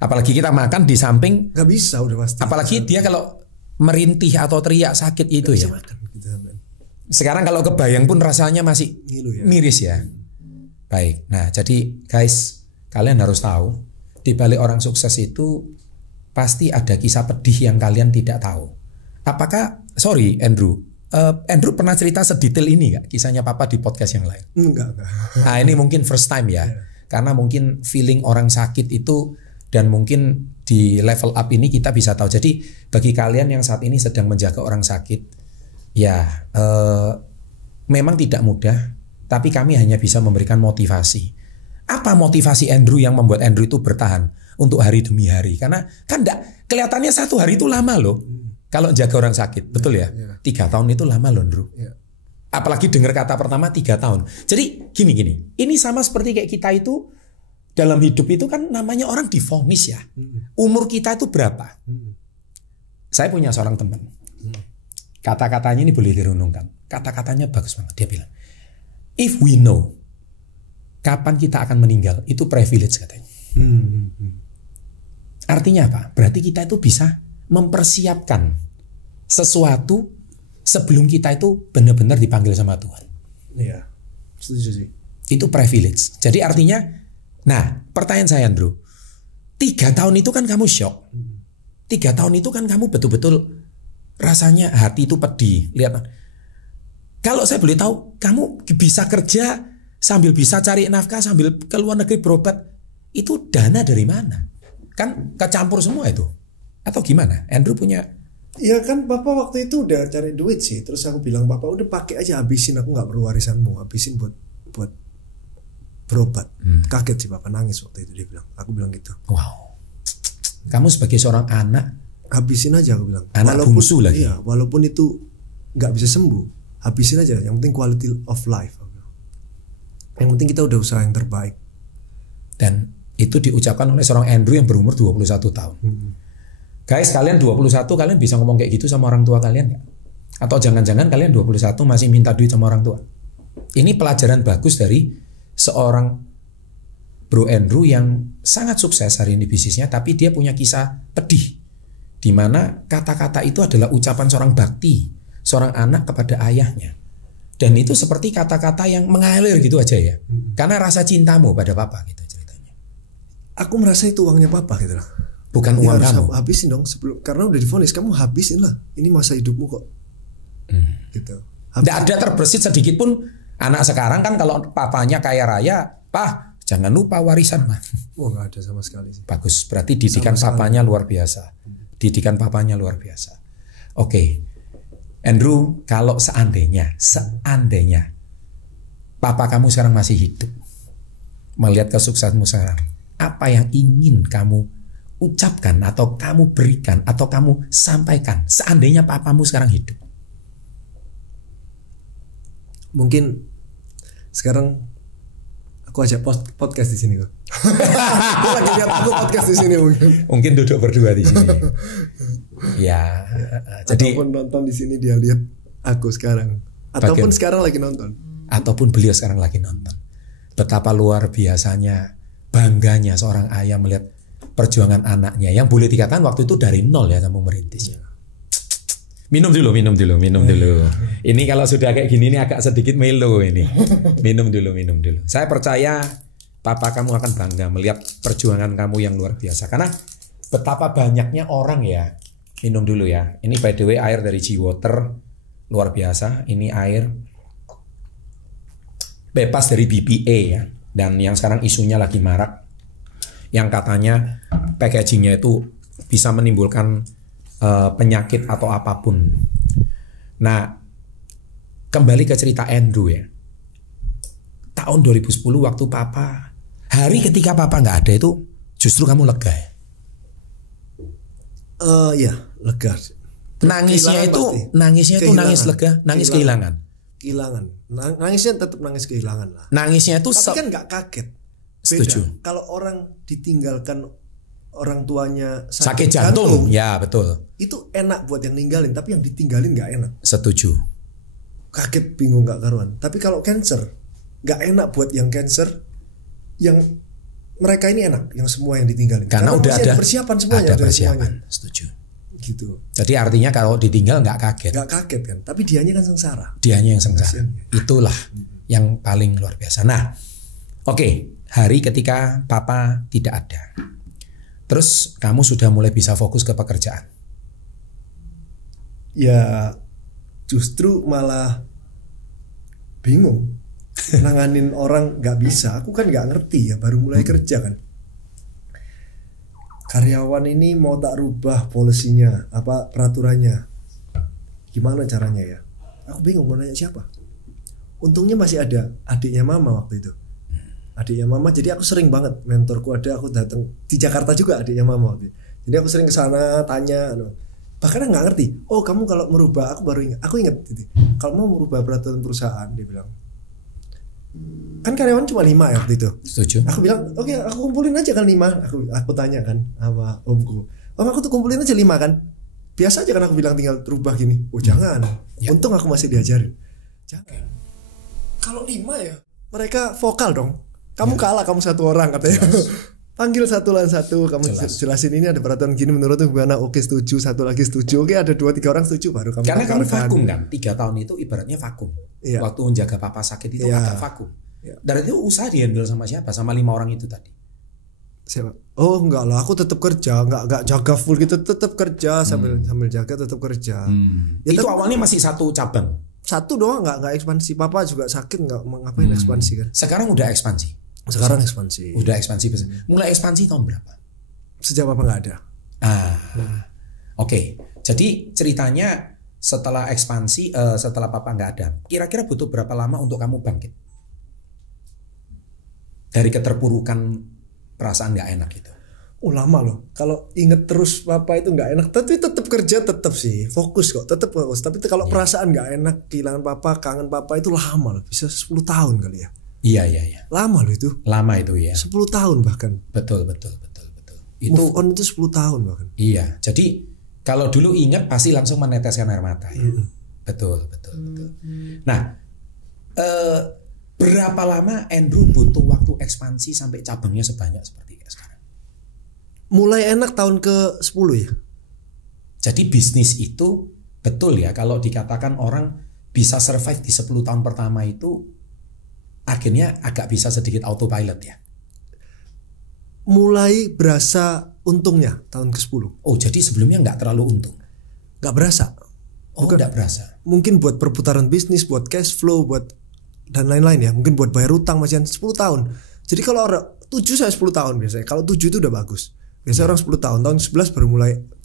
Apalagi kita makan di samping. Nggak bisa udah pasti. Apalagi dia kalau merintih atau teriak sakit itu ya. Makan, gitu. Sekarang kalau kebayang pun rasanya masih miris ya. Baik. Nah, jadi guys, kalian harus tahu di balik orang sukses itu pasti ada kisah pedih yang kalian tidak tahu. Apakah, sorry Andrew, Andrew pernah cerita sedetail ini gak kisahnya papa di podcast yang lain? Enggak. Nah ini mungkin first time ya, karena mungkin feeling orang sakit itu dan mungkin di level up ini kita bisa tahu. Jadi bagi kalian yang saat ini sedang menjaga orang sakit, ya memang tidak mudah, tapi kami hanya bisa memberikan motivasi. Apa motivasi Andrew yang membuat Andrew itu bertahan untuk hari demi hari? Karena kan enggak, kelihatannya 1 hari itu lama loh. Kalau jaga orang sakit, betul ya? 3 tahun itu lama loh, Andrew. Apalagi dengar kata pertama 3 tahun. Jadi gini. Ini sama seperti kayak kita itu dalam hidup itu kan namanya orang divonis ya. Umur kita itu berapa? Saya punya seorang teman. Kata-katanya ini boleh direnungkan. Kata-katanya bagus banget. Dia bilang, if we know kapan kita akan meninggal, itu privilege katanya. Artinya apa? Berarti kita itu bisa mempersiapkan sesuatu sebelum kita itu benar-benar dipanggil sama Tuhan. Iya, setuju sih. Itu privilege. Jadi artinya, nah pertanyaan saya Andrew, 3 tahun itu kan kamu shock. 3 tahun itu kan kamu betul-betul rasanya hati itu pedih. Lihat, kalau saya boleh tahu, kamu bisa kerja sambil bisa cari nafkah, sambil ke luar negeri berobat, itu dana dari mana? Kan kecampur semua itu. Atau gimana? Andrew punya? Ya kan papa waktu itu udah cari duit sih. Terus aku bilang, papa udah pakai aja, habisin, aku gak perlu warisanmu. Habisin buat berobat. Kaget sih papa, nangis waktu itu dia bilang. Aku bilang gitu. Wow. Kamu sebagai seorang anak, habisin aja aku bilang. Anak bungsu lagi. Iya, walaupun itu gak bisa sembuh, habisin aja. Yang penting quality of life. Yang penting kita udah usaha yang terbaik. Dan itu diucapkan oleh seorang Andrew yang berumur 21 tahun. Guys, kalian 21, kalian bisa ngomong kayak gitu sama orang tua kalian gak? Atau jangan-jangan kalian 21 masih minta duit sama orang tua? Ini pelajaran bagus dari seorang Bro Andrew yang sangat sukses hari ini bisnisnya, tapi dia punya kisah pedih, di mana kata-kata itu adalah ucapan seorang bakti, seorang anak kepada ayahnya. Dan itu seperti kata-kata yang mengalir gitu aja ya. Karena rasa cintamu pada papa gitu ceritanya. Aku merasa itu uangnya papa gitu lah. Bukan uang kamu. Habisin dong sebelum, karena udah divonis, kamu habisin lah. Ini masa hidupmu kok. Gitu. Tidak ada terbersit sedikit pun. Anak sekarang kan kalau papanya kaya raya, "Pak, jangan lupa warisan, mah." Oh, nggak ada sama sekali sih. Bagus, berarti didikan papanya luar biasa. Didikan papanya luar biasa. Oke. Andrew, kalau seandainya papa kamu sekarang masih hidup, melihat kesuksesanmu sekarang, apa yang ingin kamu ucapkan atau kamu berikan atau kamu sampaikan seandainya papamu sekarang hidup? Mungkin sekarang aku ajak podcast di sini kok. Aku lagi lihat aku podcast di sini mungkin duduk berdua di sini. Ya, jadi ataupun nonton di sini dia lihat aku sekarang, ataupun sekarang lagi nonton, ataupun beliau sekarang lagi nonton. Betapa luar biasanya bangganya seorang ayah melihat perjuangan anaknya yang boleh dikatakan waktu itu dari nol ya kamu merintisnya. Minum dulu. Ini kalau sudah kayak gini ini agak sedikit melo ini. Minum dulu. Saya percaya papa kamu akan bangga melihat perjuangan kamu yang luar biasa. Karena betapa banyaknya orang ya. Minum dulu ya. Ini by the way air dari G-Water luar biasa. Ini air bebas dari BPA ya. Dan yang sekarang isunya lagi marak. Yang katanya packagingnya itu bisa menimbulkan penyakit atau apapun. Nah, kembali ke cerita Andrew ya. Tahun 2010 waktu papa, hari ketika papa nggak ada itu justru kamu lega ya? Ya lega. Nangisnya itu nangis lega, nangis kehilangan. Nangisnya tetap nangis kehilangan lah. Nangisnya itu tapi kan nggak kaget. Beda. Setuju. Kalau orang ditinggalkan orang tuanya sakit jantung, ya betul. Itu enak buat yang ninggalin, tapi yang ditinggalin nggak enak. Setuju. Kaget, bingung, nggak karuan. Tapi kalau cancer, nggak enak buat yang cancer, yang mereka ini enak, yang semua yang ditinggalin. Karena udah ada persiapan semuanya. Ada persiapan, setuju. Gitu. Jadi artinya kalau ditinggal nggak kaget. Nggak kaget kan, tapi dianya kan sengsara. Dianya yang sengsara. Itulah yang paling luar biasa. Nah, oke. Hari ketika papa tidak ada, terus kamu sudah mulai bisa fokus ke pekerjaan. Ya justru malah bingung nanganin orang nggak bisa. Aku kan nggak ngerti ya, baru mulai kerja kan. Karyawan ini mau tak rubah polisinya, apa peraturannya, gimana caranya ya? Aku bingung mau nanya siapa. Untungnya masih ada adiknya mama waktu itu. Adiknya mama, jadi aku sering banget, mentorku ada, aku datang di Jakarta juga adiknya mama waktu itu. Jadi aku sering ke sana tanya, bahkan nggak ngerti. Oh kamu kalau merubah, aku ingat gitu. Kalau mau merubah peraturan perusahaan, dia bilang, kan karyawan cuma 5 ya waktu itu. Setuju. Aku bilang, oke, aku kumpulin aja kan 5. Aku tanya kan sama omku, om aku tuh kumpulin aja 5 kan. Biasa aja kan aku bilang tinggal rubah gini. Oh jangan, untung aku masih diajarin. Jangan. Kalau 5 ya, mereka vokal dong. Kamu kalah, kamu satu orang katanya. Panggil satu lawan satu, kamu jelasin ini ada peraturan gini menurutmu gimana? Oke setuju, satu lagi setuju. Oke ada 2-3 orang setuju baru kamu. Karena kamu vakum kan, 3 tahun itu ibaratnya vakum. Iya. Waktu menjaga papa sakit itu agak vakum. Iya. Dan itu usaha dihandle sama siapa? Sama 5 orang itu tadi. Siapa? Oh enggak lah, aku tetap kerja, enggak jaga full gitu, tetap kerja sambil jaga tetap kerja. Ya, itu awalnya masih satu cabang. Satu doang, enggak ekspansi. Papa juga sakit, enggak ngapain ekspansi kan. Sekarang udah ekspansi. Sekarang ekspansi. Udah ekspansi. Mulai ekspansi tahun berapa? Sejak papa nggak ada. Oke. Jadi ceritanya setelah ekspansi, setelah papa nggak ada, kira-kira butuh berapa lama untuk kamu bangkit dari keterpurukan perasaan nggak enak itu? Lama loh. Kalau inget terus papa itu nggak enak, tapi tetap kerja, tetap sih fokus kok, tetap fokus. Tapi kalau perasaan nggak enak, kehilangan papa, kangen papa itu lama loh, bisa 10 tahun kali ya. Iya. Lama loh itu. Lama itu ya. 10 tahun bahkan. Betul. Itu move on itu 10 tahun bahkan. Iya. Jadi kalau dulu ingat pasti langsung meneteskan air mata ya. Betul. Nah, berapa lama Andrew butuh waktu ekspansi sampai cabangnya sebanyak seperti sekarang? Mulai enak tahun ke-10 ya. Jadi bisnis itu betul ya, kalau dikatakan orang bisa survive di 10 tahun pertama itu akhirnya agak bisa sedikit autopilot ya. Mulai berasa untungnya tahun ke-10. Oh jadi sebelumnya nggak terlalu untung? Nggak berasa. Nggak berasa. Mungkin buat perputaran bisnis, buat cash flow, buat dan lain-lain ya. Mungkin buat bayar utang masih 10 tahun. Jadi kalau orang 7 saya 10 tahun biasanya. Kalau 7 itu udah bagus. Biasanya orang 10 tahun. Tahun 11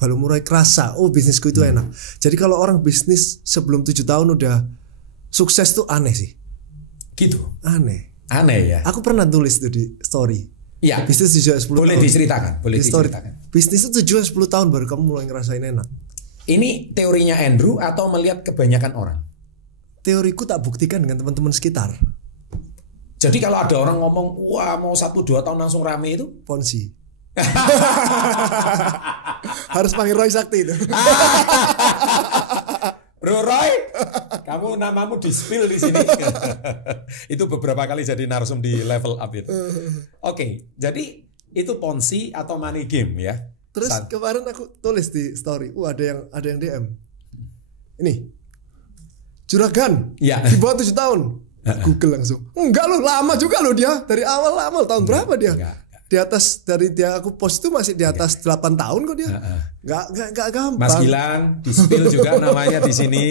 baru mulai kerasa. Oh bisnisku itu enak. Jadi kalau orang bisnis sebelum 7 tahun udah sukses tuh aneh sih. Gitu. Aneh ya. Aku pernah tulis tuh di story. Iya. Bisnis 7-10 boleh tahun. Boleh diceritakan. Bisnis itu 7-10 tahun baru kamu mulai ngerasain enak. Ini teorinya Andrew atau melihat kebanyakan orang? Teoriku tak buktikan dengan teman-teman sekitar. Jadi kalau ada orang ngomong, wah mau 1-2 tahun langsung rame itu? Ponzi. Harus panggil Roy Sakti itu. Bro Roy, kamu namamu di-spill di sini. Itu beberapa kali jadi narsum di level up itu. Oke, jadi itu Ponzi atau money game ya. Terus kemarin aku tulis di story, ada yang DM. Ini juragan ya. di bawah 7 tahun. Google langsung. Enggak loh, lama juga loh dia. Dari awal tahun berapa dia? Enggak. Di atas dari dia aku post itu masih di atas 8 tahun kok dia. Enggak gampang. Mas Gilang di-spill juga namanya di sini.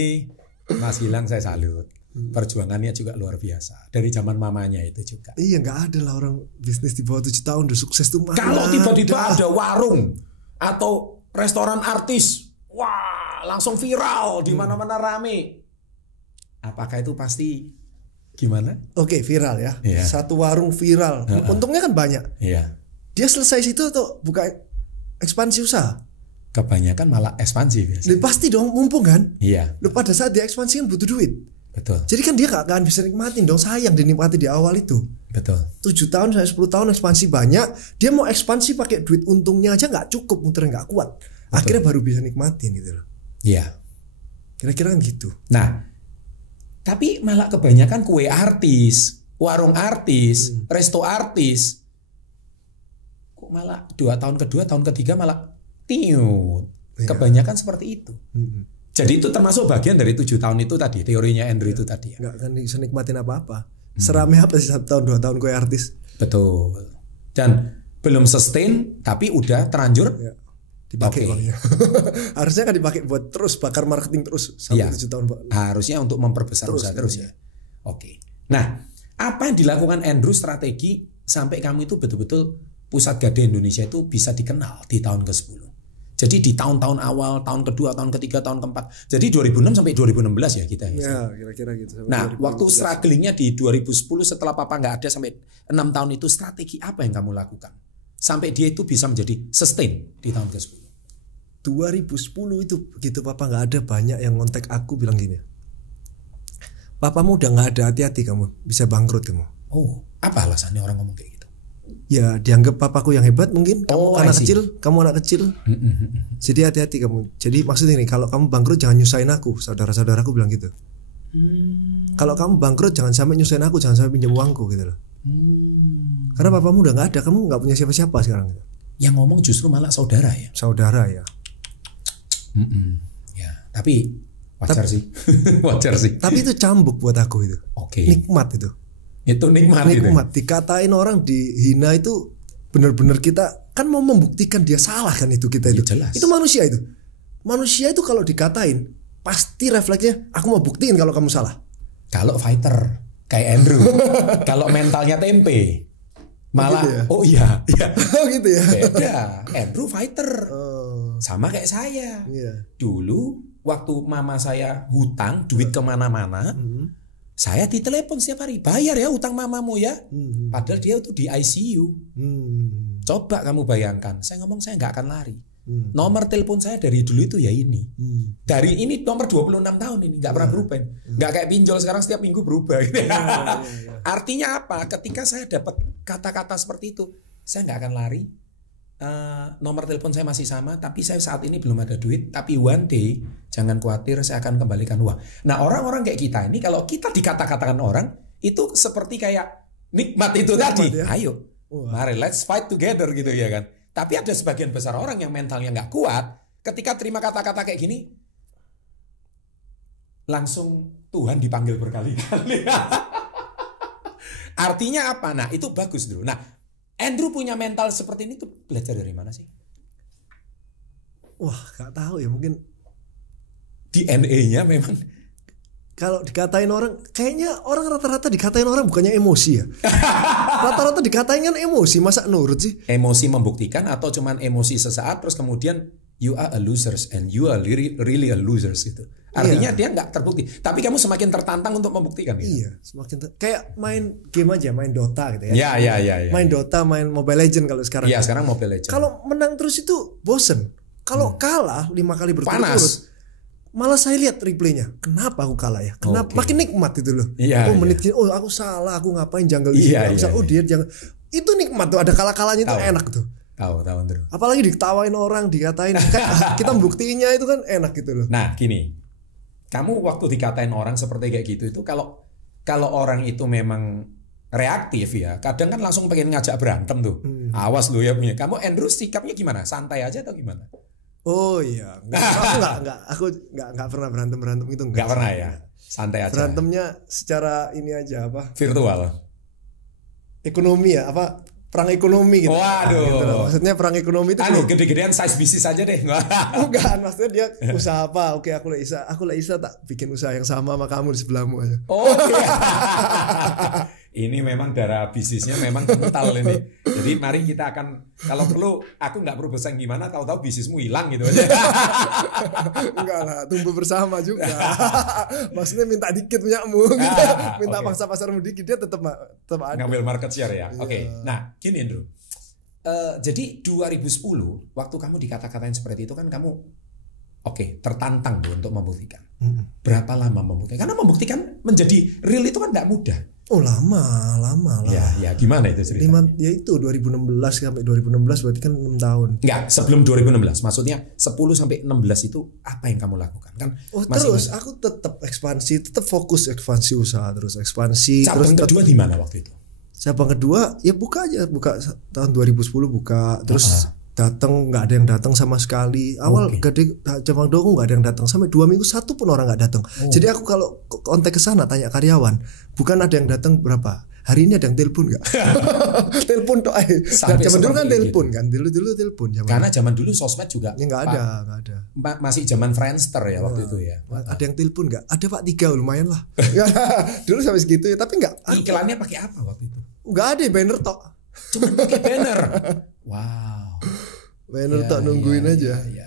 Mas Gilang saya salut. Perjuangannya juga luar biasa. Dari zaman mamanya itu juga. Iya, enggak ada lah orang bisnis di bawah 7 tahun udah sukses tuh. Kalau tiba-tiba ada warung atau restoran artis, wah, langsung viral di mana-mana rame. Apakah itu pasti gimana? Oke, viral ya. Yeah. Satu warung viral. Untungnya kan banyak. Iya. Dia selesai situ tuh buka ekspansi usaha. Kebanyakan malah ekspansi biasanya. Pasti dong, mumpung kan. Iya. Pada saat dia ekspansi kan butuh duit. Betul. Jadi kan dia gak akan bisa nikmatin dong, sayang dinikmati di awal itu. Betul. 7 tahun sampai 10 tahun ekspansi banyak, dia mau ekspansi pakai duit untungnya aja nggak cukup, muternya nggak kuat. Betul. Akhirnya baru bisa nikmatin gitu loh. Iya. Kira-kira kan gitu. Nah, tapi malah kebanyakan kue artis, warung artis, resto artis. Kok malah 2 tahun kedua, tahun ketiga malah tiut. Kebanyakan seperti itu. Jadi itu termasuk bagian dari 7 tahun itu tadi, teorinya Andrew itu tadi. Nggak akan bisa nikmatin apa-apa. Serame apa sih 1 tahun 2 tahun kue artis? Betul. Dan belum sustain, tapi udah terlanjur. Ya. Dipakai uangnya. Harusnya kan dipakai buat terus bakar marketing terus sampai 7 tahun. Harusnya untuk memperbesar usaha terus ya. Oke. Nah, apa yang dilakukan Andrew strategi sampai kamu itu betul-betul pusat gade Indonesia itu bisa dikenal di tahun ke-10. Jadi di tahun-tahun awal, tahun kedua, tahun ketiga, tahun keempat. Jadi 2006 sampai 2016 ya kita. Ya, kira-kira gitu. Nah, 2016. Waktu strugglingnya di 2010 setelah papa nggak ada sampai 6 tahun itu, strategi apa yang kamu lakukan? Sampai dia itu bisa menjadi sustain di tahun ke-10. 2010 itu begitu papa nggak ada, banyak yang ngontek aku bilang gini. Papamu udah nggak ada, hati-hati kamu, bisa bangkrut kamu. Oh, apa alasannya orang ngomong kayak gitu? Ya dianggap papaku yang hebat mungkin. Kamu anak kecil. Jadi hati-hati kamu. Jadi maksudnya ini, kalau kamu bangkrut jangan nyusahin aku. Saudara-saudaraku bilang gitu. Kalau kamu bangkrut jangan sampai nyusahin aku, jangan sampai pinjam uangku gitu loh. Karena papamu udah nggak ada, kamu nggak punya siapa-siapa sekarang. Yang ngomong justru malah saudara ya. Saudara ya. Ya, tapi wajar sih. Wajar sih. Tapi itu cambuk buat aku itu. Oke. Nikmat itu. Itu nikmat gitu. Dikatain orang, dihina itu benar-benar kita kan mau membuktikan dia salah kan itu kita itu. Ya, jelas. Itu manusia itu. Manusia itu kalau dikatain pasti refleksnya aku mau buktiin kalau kamu salah. Kalau fighter kayak Andrew, kalau mentalnya tempe malah oh iya. Oh gitu ya. Beda. Andrew fighter. Sama kayak saya. Dulu waktu mama saya hutang duit kemana-mana. Saya ditelepon setiap hari, bayar ya utang mamamu ya. Padahal dia itu di ICU. Coba kamu bayangkan, saya ngomong saya nggak akan lari. Nomor telepon saya dari dulu itu ya ini. Dari ini nomor 26 tahun ini nggak pernah berubah. Nggak kayak pinjol sekarang setiap minggu berubah. Artinya apa? Ketika saya dapat kata-kata seperti itu, saya nggak akan lari. Nomor telepon saya masih sama, tapi saya saat ini belum ada duit. Tapi one day, jangan khawatir, saya akan kembalikan uang. Nah, orang-orang kayak kita ini, kalau kita dikata-katakan orang, itu seperti kayak nikmat itu tadi. Ya? Ayo, mari let's fight together gitu ya kan. Tapi ada sebagian besar orang yang mentalnya nggak kuat, ketika terima kata-kata kayak gini, langsung Tuhan dipanggil berkali-kali. Artinya apa? Nah, itu bagus dulu. Nah, Andrew punya mental seperti ini tuh belajar dari mana sih? Wah, gak tahu ya, mungkin DNA-nya memang. Kalau dikatain orang, kayaknya orang rata-rata dikatain orang bukannya emosi ya. Rata-rata dikatain kan emosi, masa nurut sih? Emosi membuktikan atau cuman emosi sesaat terus kemudian you are a losers and you are really a losers gitu. Artinya dia nggak terbukti, tapi kamu semakin tertantang untuk membuktikan gitu. Iya, semakin kayak main game aja, main Dota gitu ya. Iya. Main Dota, main Mobile Legend kalau sekarang. Iya, sekarang Mobile Legend. Kalau menang terus itu bosen. Kalau kalah 5 kali berturut-turut, malah saya lihat replaynya. Kenapa aku kalah ya? Kenapa? Makin nikmat itu loh. Iya, menitnya, oh aku salah, aku ngapain janggal di sini. Oh dia jangan. Itu nikmat tuh, ada kalah-kalahnya itu enak tuh. Tahu terus. Apalagi diketawain orang, dikatain, kita membuktiinnya itu kan enak gitu loh. Nah, gini. kamu waktu dikatain orang seperti kayak gitu itu kalau orang itu memang reaktif ya, kadang kan langsung pengen ngajak berantem tuh. Awas lu ya punya. Kamu Andrew sikapnya gimana? Santai aja atau gimana? Oh iya, aku nggak pernah berantem itu nggak pernah ya, santai aja. Berantemnya secara ini aja apa? Virtual. Ekonomi ya, apa? Perang ekonomi gitu. Waduh. Gitu loh. Maksudnya perang ekonomi itu gede-gedean size bisnis aja deh. Bukan, maksudnya dia usaha apa? Oke, aku lah Isa tak bikin usaha yang sama kamu di sebelahmu aja. Oh iya. Ini memang darah bisnisnya memang kental ini. Jadi mari kita akan, kalau perlu aku nggak perlu bersaing gimana, tahu-tahu bisnismu hilang gitu aja. Enggak lah, tumbuh bersama juga. Maksudnya minta dikit punyamu, gitu. Minta pangsa pasarmu dikit, dia tetap ada. Ngambil market share ya. Oke. Nah, gini Andrew. Jadi 2010 waktu kamu dikata-katain seperti itu kan kamu tertantang tuh untuk membuktikan. Berapa lama membuktikan? Karena membuktikan menjadi real itu kan nggak mudah. Oh lama lah. Ya gimana itu ceritanya? Ya itu 2016 sampai 2016 berarti kan 6 tahun. Enggak, sebelum 2016. Maksudnya 10 sampai 16 itu apa yang kamu lakukan? Kan terus aku tetap ekspansi, tetap fokus ekspansi usaha, terus ekspansi. Cabang kedua di mana waktu itu? Cabang kedua ya buka tahun 2010 buka, terus datang nggak ada yang datang sama sekali. Awal gede cabang kedua nggak ada yang datang sampai 2 minggu satu pun orang nggak datang. Jadi aku kalau kontak ke sana tanya karyawan, bukan ada yang datang berapa. Hari ini ada yang telepon nggak? Telepon tuh zaman dulu kan telepon gitu. Kan dulu telepon. Karena zaman dulu sosmed juga ya, nggak ada. Masih zaman Friendster ya waktu itu ya. Ada yang telepon nggak? Ada Pak 3 lumayan lah. Dulu sampai segitu ya, tapi nggak. Iklannya pakai apa waktu itu? Nggak ada banner tok. Cuma pakai banner. Wow. Banner tok nungguin aja. Ya.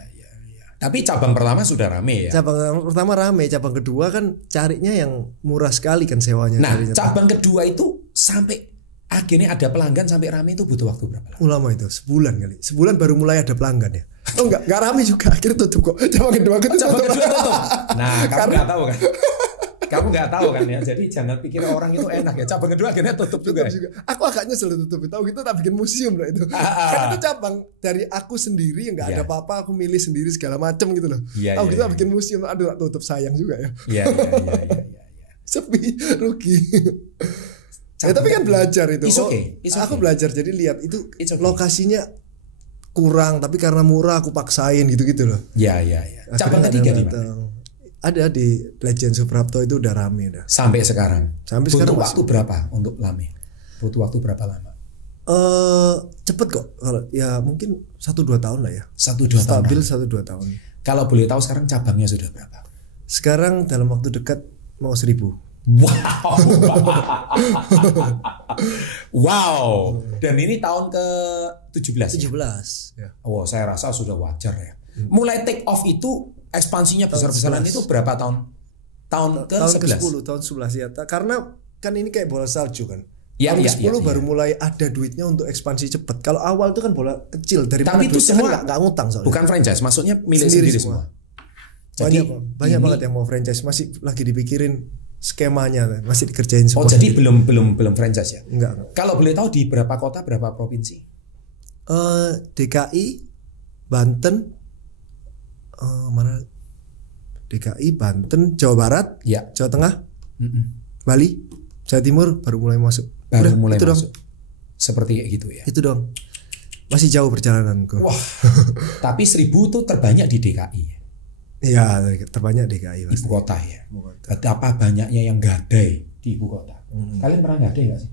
Tapi cabang pertama sudah rame ya. Cabang pertama rame, cabang kedua kan carinya yang murah sekali kan sewanya. Nah, cabang kedua itu sampai akhirnya ada pelanggan sampai rame itu butuh waktu berapa lama? Lama itu, sebulan kali. Sebulan baru mulai ada pelanggan ya. Oh enggak rame juga, akhirnya tutup kok. Cabang kedua tutup. Nah, kamu nggak tahu kan? Kamu nggak tahu kan ya, jadi jangan pikir orang itu enak ya. Cabang kedua akhirnya tutup juga. Aku agak nyesel tutup, tahu gitu tak bikin museum lah itu. Kan itu cabang dari aku sendiri yang nggak ada apa-apa, aku milih sendiri segala macam gitu loh. Tahu gitu tak bikin museum, aduh tak tutup sayang juga ya. Iya. Sepi, rugi. Tapi kan belajar itu. Aku belajar jadi lihat itu lokasinya kurang, tapi karena murah aku paksain gitu loh. Iya. Cabang ketiga di mana? Ada di Legend Suprapto itu udah rame udah. Sampai sekarang. Butuh waktu berapa untuk rame? Butuh waktu berapa lama? Cepet kok. Kalau ya mungkin 1-2 tahun lah ya. 1-2 tahun. Stabil 1-2 tahun. Kalau boleh tahu sekarang cabangnya sudah berapa? Sekarang dalam waktu dekat mau 1000. Wow. Dan ini tahun ke 17. 17. Ya. Oh, saya rasa sudah wajar ya. Mulai take off itu ekspansinya besar-besaran itu berapa tahun? Tahun ke-11. Tahun 11 ya. Karena kan ini kayak bola salju kan. Tahun ke-10 baru mulai ada duitnya untuk ekspansi cepat. Kalau awal itu kan bola kecil dari tapi itu semua kan nggak ngutang soalnya. Bukan franchise, maksudnya milik sendiri semua. Banyak banget yang mau franchise, masih lagi dipikirin skemanya, masih dikerjain semua. Oh, jadi belum franchise ya? Enggak. Kalau boleh tahu di berapa kota, berapa provinsi? DKI, Banten, DKI, Banten, Jawa Barat, Jawa Tengah, Bali, Jawa Timur baru mulai masuk. Mulai masuk. Seperti kayak gitu ya. Itu dong. Masih jauh perjalananku. Wah. Tapi 1000 tuh terbanyak di DKI. Iya, terbanyak DKI. Ibu kota ya. Betapa banyaknya yang gadai di ibu kota. Kalian pernah gadai nggak sih?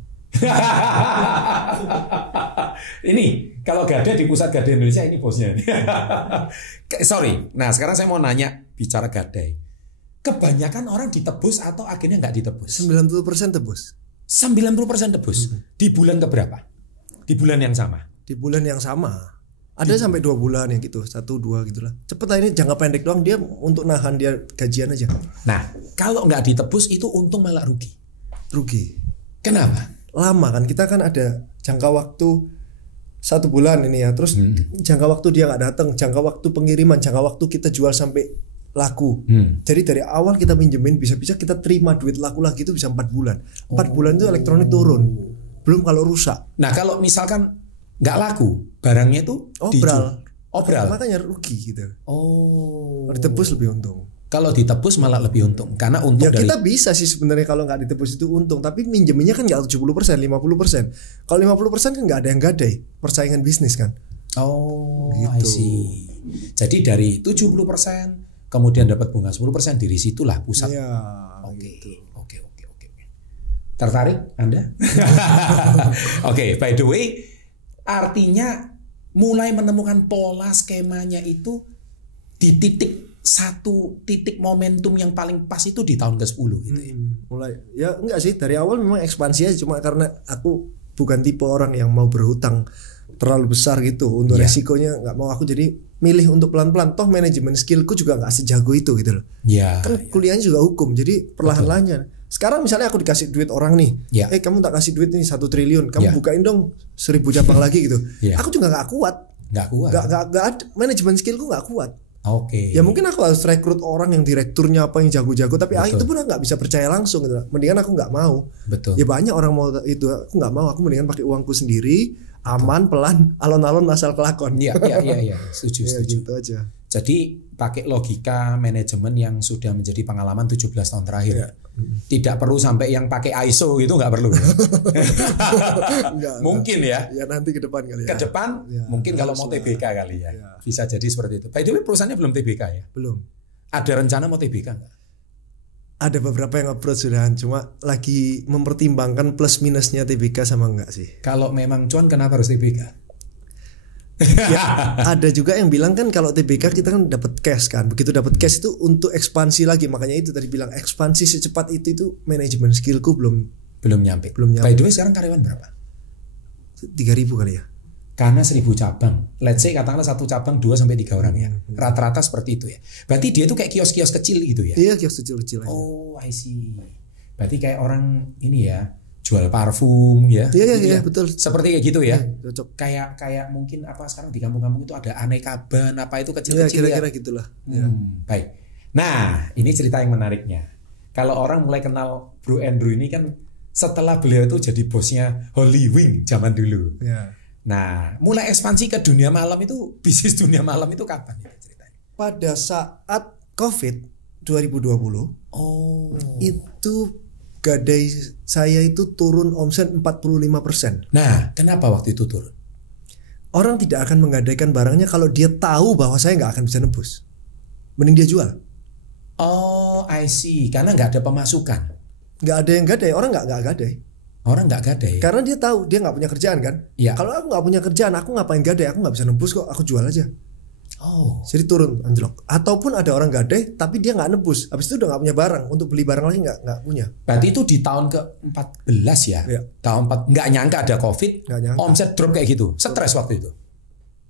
Ini kalau gadai di pusat gadai Indonesia ini bosnya. Sorry. Nah sekarang saya mau nanya bicara gadai. Kebanyakan orang ditebus atau akhirnya nggak ditebus? 90% tebus. 90% tebus. Di bulan keberapa? Di bulan yang sama? Di bulan yang sama. Ada sampai 2 bulan yang gitu, 1-2 gitulah. Cepet lah, ini jangka pendek doang, dia untuk nahan dia gajian aja. Nah kalau nggak ditebus itu untung malah rugi. Kenapa? Lama kan, kita kan ada jangka waktu 1 bulan ini ya, terus jangka waktu dia nggak datang, jangka waktu pengiriman, jangka waktu kita jual sampai laku. Jadi dari awal kita pinjemin, bisa-bisa kita terima duit laku lagi itu bisa 4 bulan. 4 bulan itu elektronik turun, belum kalau rusak. Nah kalau misalkan nggak laku, barangnya itu obral. Makanya rugi gitu. Ditebus lebih untung. Kalau ditebus malah lebih untung karena untung ya dari kita bisa sih sebenarnya kalau nggak ditebus itu untung, tapi minjeminnya kan nggak 70%, 50%. Kalau 50% kan nggak ada yang gadai, persaingan bisnis kan. Oh, Gitu. I see. Jadi dari 70% kemudian dapat bunga 10%, dari situlah pusat. Iya. Oke. Gitu. Oke. Tertarik Anda? Oke, by the way, artinya mulai menemukan pola skemanya itu di satu titik momentum yang paling pas itu di tahun ke-10 gitu ya. Mulai ya enggak sih, dari awal memang ekspansi aja, cuma karena aku bukan tipe orang yang mau berhutang terlalu besar gitu untuk resikonya nggak mau, aku jadi milih untuk pelan-pelan, toh manajemen skillku juga nggak sejago itu gitu loh. Kan kuliahnya juga hukum, jadi perlahan-lahannya. Sekarang misalnya aku dikasih duit orang nih, kamu tak kasih duit nih 1 triliun, kamu bukain dong 1000 cabang lagi gitu. Aku juga nggak kuat. Nggak manajemen skillku nggak kuat. Oke. Ya mungkin aku harus rekrut orang yang direkturnya apa yang jago-jago, tapi itu pun nggak bisa percaya langsung gitu. Mendingan aku nggak mau. Betul. Ya banyak orang mau itu, aku nggak mau. Aku mendingan pakai uangku sendiri, aman, pelan, alon-alon asal kelakon. Iya. Setuju. Gitu aja. Jadi pakai logika manajemen yang sudah menjadi pengalaman 17 tahun terakhir. Tidak perlu sampai yang pakai ISO gitu, nggak perlu. Mungkin ya. Ya nanti ke depan kali ya. Ke depan mungkin kalau mau TBK kali ya. Bisa jadi seperti itu. By the way, perusahaannya belum TBK ya? Belum. Ada rencana mau TBK nggak? Ada beberapa yang approach sudah, cuma lagi mempertimbangkan plus minusnya TBK sama enggak sih. Kalau memang cuan kenapa harus TBK? Ya, ada juga yang bilang kan kalau TBK kita kan dapat cash kan. Begitu dapat cash itu untuk ekspansi lagi. Makanya itu tadi bilang ekspansi secepat itu manajemen skillku belum nyampe. By the way, sekarang karyawan berapa? 3.000 kali ya. Karena 1.000 cabang. Let's say katakanlah satu cabang 2 sampai 3 orang ya. Rata-rata seperti itu ya. Berarti dia tuh kayak kios-kios kecil gitu ya. Iya, kios kecil-kecil aja. Oh, I see. Berarti kayak orang ini ya, jual parfum ya. Iya, betul. Seperti kayak gitu ya. Cocok. Kayak mungkin apa sekarang di kampung-kampung itu ada aneka ban apa itu kecil-kecil ya. Kira-kira gitulah. Baik. Nah, ini cerita yang menariknya. Kalau orang mulai kenal Bro Andrew ini kan setelah beliau itu jadi bosnya Holy Wing zaman dulu. Ya. Nah, mulai ekspansi ke dunia malam itu, bisnis dunia malam itu kapan ya ceritanya? Pada saat COVID 2020. Oh. Itu gadai saya itu turun omset 45%. Nah, kenapa waktu itu turun? Orang tidak akan menggadaikan barangnya kalau dia tahu bahwa saya nggak akan bisa nebus. Mending dia jual. Oh, I see. Karena nggak ada pemasukan. Nggak ada yang gadai, orang nggak gadai. Orang nggak gadai. Karena dia tahu dia nggak punya kerjaan kan. Ya. Kalau aku nggak punya kerjaan, aku ngapain gadai? Aku nggak bisa nebus kok. Aku jual aja. Oh. Jadi turun anjlok. Ataupun ada orang gadai tapi dia nggak nebus. Habis itu udah nggak punya barang, untuk beli barang lagi nggak punya. Berarti itu di tahun ke-14 ya. Iya. Tahun 4 nggak nyangka ada COVID. Nggak nyangka. Omset drop kayak gitu. Stres waktu itu.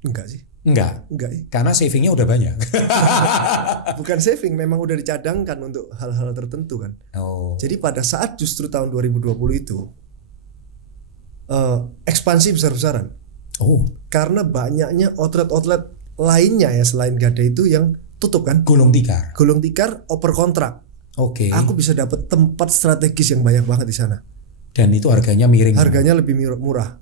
Enggak sih. Enggak. Ya. Karena savingnya udah banyak. Bukan saving, memang udah dicadangkan untuk hal-hal tertentu kan. Oh. Jadi pada saat justru tahun 2020 itu ekspansi besar-besaran. Oh. Karena banyaknya outlet-outlet lainnya ya selain gadai itu yang tutup kan. Gulung tikar. Gulung tikar oper kontrak. Oke. Aku bisa dapat tempat strategis yang banyak banget di sana. Dan itu harganya miring. Harganya lebih murah.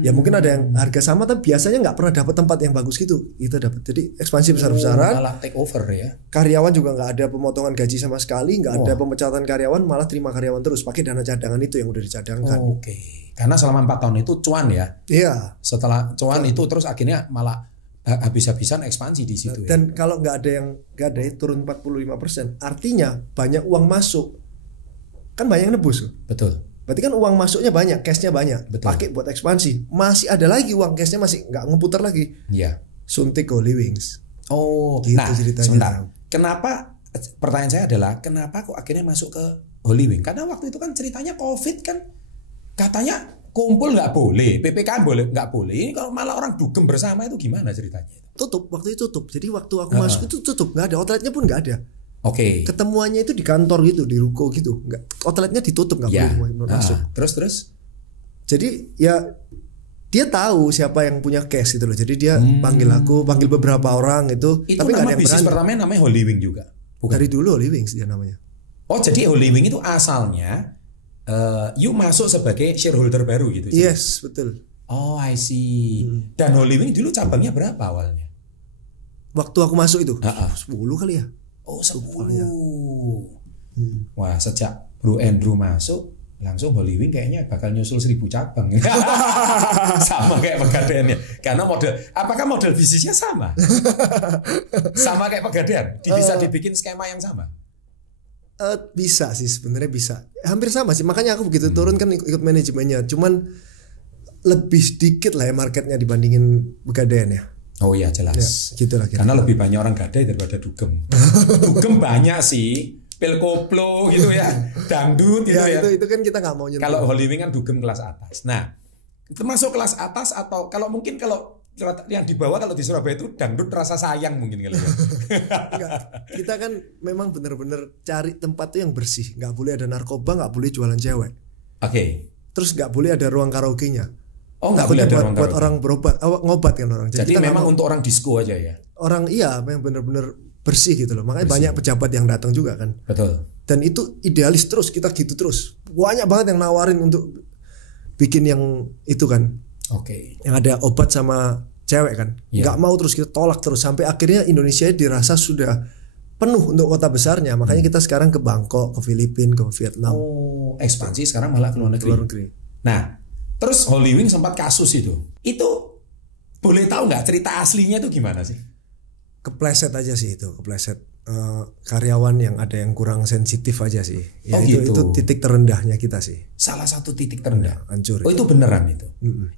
Ya mungkin ada yang harga sama tapi biasanya nggak pernah dapat tempat yang bagus gitu. Kita dapat. Jadi ekspansi besar-besaran. Malah take over ya. Karyawan juga nggak ada pemotongan gaji sama sekali, nggak ada pemecatan karyawan, malah terima karyawan terus pakai dana cadangan itu yang udah dicadangkan. Oke. Karena selama 4 tahun itu cuan ya. Iya. Setelah cuan itu terus akhirnya malah habis-habisan ekspansi di situ. Dan kalau nggak ada yang gadai turun 45%, artinya banyak uang masuk. Kan banyak yang nebus. Betul. Berarti kan uang masuknya banyak, cashnya banyak, pakai buat ekspansi. Masih ada lagi uang cashnya masih nggak ngeputar lagi. Iya. Suntik Holy Wings. Oh, gitu nah ceritanya. sebentar. Kenapa? Pertanyaan saya adalah kenapa kok akhirnya masuk ke Holy Wing? Karena waktu itu kan ceritanya COVID kan, katanya kumpul nggak boleh, PPKM boleh nggak boleh. Ini kalau malah orang dugem bersama itu gimana ceritanya? Tutup, waktu itu tutup. Jadi waktu aku masuk itu tutup, nggak ada, outletnya pun nggak ada. Oke. Ketemuannya itu di kantor gitu, di ruko gitu. Nggak, outletnya ditutup, nggak boleh masuk. Terus. Jadi ya dia tahu siapa yang punya cash gitu loh. Jadi dia panggil aku, panggil beberapa orang itu. Tapi nggak ada yang bisnis pertamanya namanya Holy Wing juga. Bukan? Dari dulu Holy Wings dia namanya. Oh jadi Holy Wing itu asalnya you masuk sebagai shareholder baru gitu. Yes, betul. Oh I see. Dan Holy Wing dulu cabangnya berapa awalnya? Waktu aku masuk itu 10 kali ya. Oh 10. Wah sejak Bro Andrew masuk langsung Holy Wing kayaknya bakal nyusul 1000 cabang. Sama kayak Pegadaian ya. Karena apakah model bisnisnya sama? Sama kayak Pegadaian. Bisa dibikin skema yang sama? Bisa sih sebenarnya bisa. Hampir sama sih. Makanya aku begitu turun kan ikut manajemennya. Cuman lebih sedikit lah ya marketnya dibandingin Pegadaian ya. Oh iya jelas. Ya, gitu lah, karena lebih banyak orang gadai daripada dugem. Dugem banyak sih. Pil koplo gitu ya, dangdut gitu ya. Itu kan kita nggak mau nyentuh. Kalau Holy Wing kan dugem kelas atas. Nah, termasuk kelas atas atau kalau yang di bawah kalau di Surabaya itu dangdut rasa sayang mungkin kali ya. Enggak, kita kan memang benar-benar cari tempat tuh yang bersih. Nggak boleh ada narkoba, nggak boleh jualan cewek. Oke. Terus nggak boleh ada ruang karaoke-nya. Oh nggak boleh ada ruang buat orang berobat, ngobat kan orang. Jadi memang untuk orang disco aja ya. Orang memang benar-benar bersih gitu loh. Makanya banyak pejabat yang datang juga kan. Betul. Dan itu idealis terus, kita gitu terus. Banyak banget yang nawarin untuk bikin yang itu kan. Oke. Yang ada obat sama cewek kan. Nggak mau terus, kita tolak terus sampai akhirnya Indonesia dirasa sudah penuh untuk kota besarnya. Makanya kita sekarang ke Bangkok, ke Filipina, ke Vietnam. Oh, ekspansi sekarang malah ke luar negeri. Nah, terus Holy Wing sempat kasus itu. Itu boleh tahu nggak cerita aslinya itu gimana sih? Kepleset aja sih itu, kepleset karyawan yang ada yang kurang sensitif aja sih. Ya, gitu. Itu titik terendahnya kita sih. Salah satu titik terendah. Hancur. Oh itu beneran itu.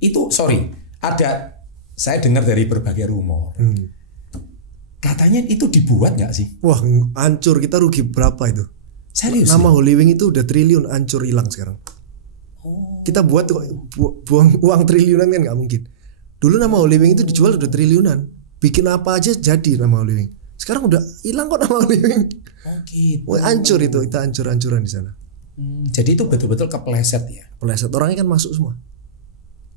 Itu saya dengar dari berbagai rumor. Katanya itu dibuat nggak sih? Wah hancur, kita rugi berapa itu? Serius? Nama Holy Wing itu udah triliun, hancur hilang sekarang. Kita buat buang uang triliunan kan nggak mungkin. Dulu nama Holy Wing itu dijual udah triliunan. Bikin apa aja jadi nama Holy Wing. Sekarang udah hilang kok nama Holy Wing. Oh gitu. Hancur itu, kita hancur-hancuran di sana. Jadi itu betul-betul kepleset ya. Kepleset, orangnya kan masuk semua.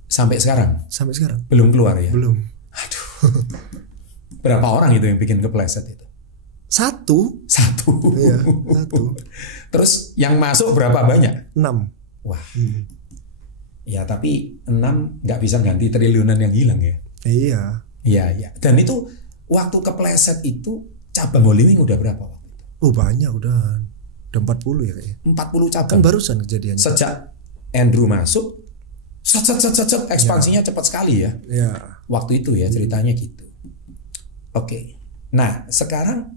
Sampai sekarang? Sampai sekarang. Belum keluar ya? Belum. Aduh. Berapa orang itu yang bikin kepleset itu? Satu. Iya, satu. Terus yang masuk berapa banyak? 6. Wah. Ya tapi 6 nggak bisa ganti triliunan yang hilang ya. Iya. Iya. Dan itu waktu kepleset itu cabang Holy Wing udah berapa waktu itu? Oh banyak udah 40 ya kayaknya. 40 cabang. Kan barusan kejadiannya. Sejak Andrew masuk, ekspansinya cepat sekali ya. Iya. Waktu itu ya ceritanya gitu. Oke. Nah sekarang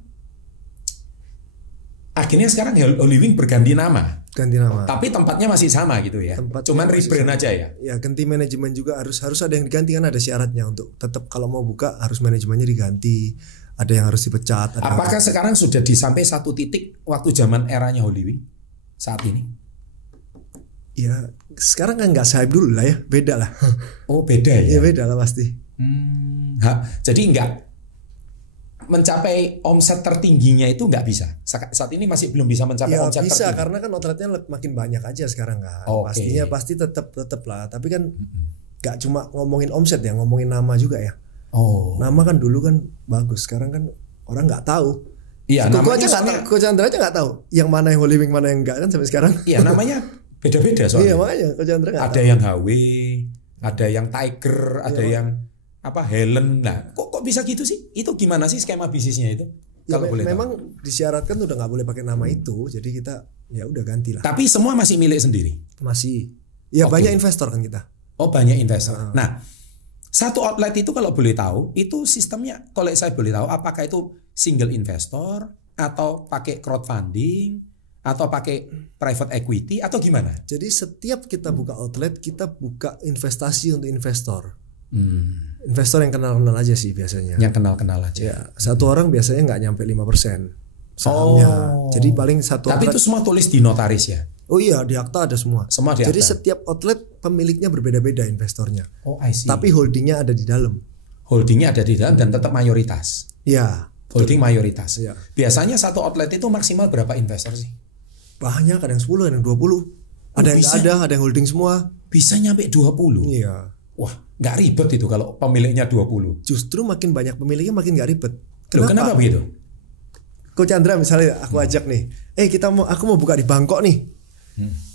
akhirnya Holy Wing berganti nama. Ganti nama. Tapi tempatnya masih sama gitu ya. Cuman rebrand aja ya. Ya ganti manajemen juga harus ada yang diganti kan, ada syaratnya untuk tetap kalau mau buka harus manajemennya diganti. Ada yang harus dipecat. Apakah sekarang sudah sampai satu titik waktu zaman eranya Holy Wing saat ini? Ya sekarang kan nggak sehype dulu lah ya, beda lah. Oh beda ya? Iya beda lah pasti. Jadi nggak mencapai omset tertingginya itu nggak bisa. Saat ini masih belum bisa mencapai omset bisa tertinggi. Karena kan outletnya makin banyak aja sekarang kan. Pasti tetap lah. Tapi kan nggak cuma ngomongin omset ya, ngomongin nama juga ya. Nama kan dulu kan bagus. Sekarang kan orang nggak tahu. Iya. Ko Chandra aja nggak tahu. Yang mana yang Holy Wing, mana yang enggak kan sampai sekarang. Iya namanya beda-beda soalnya. Iya makanya Ko Chandra nggak. Ada yang HW, ada yang Tiger, ada yang Helen. Nah, kok bisa gitu sih? Itu gimana sih skema bisnisnya itu? Ya, kalau boleh memang tahu. Disyaratkan udah nggak boleh pakai nama itu, jadi kita ya udah ganti lah. Tapi semua masih milik sendiri. Masih. Ya banyak investor kan kita. Oh banyak investor. Nah, satu outlet itu kalau boleh tahu, itu sistemnya kalau saya boleh tahu, apakah itu single investor atau pakai crowdfunding atau pakai private equity atau gimana? Jadi setiap kita buka outlet, kita buka investasi untuk investor. Investor yang kenal-kenal aja sih biasanya. Yang kenal-kenal aja. Ya, satu orang biasanya nggak nyampe 5% sahamnya. Jadi paling satu. Tapi outlet, itu semua tulis di notaris ya? Oh iya, di akta ada semua. Jadi setiap outlet pemiliknya berbeda-beda investornya. Oh, I see. Tapi holdingnya ada di dalam. Holdingnya ada di dalam dan tetap mayoritas. Iya. Holding mayoritas. Ya. Biasanya satu outlet itu maksimal berapa investor sih? Banyak, ada yang 10, ada yang 20. Ada yang ada yang holding semua. Bisa nyampe 20. Iya. Wah, nggak ribet itu kalau pemiliknya 20. Justru makin banyak pemiliknya makin nggak ribet. Kenapa begitu? Ko Chandra misalnya aku ajak nih, aku mau buka di Bangkok nih.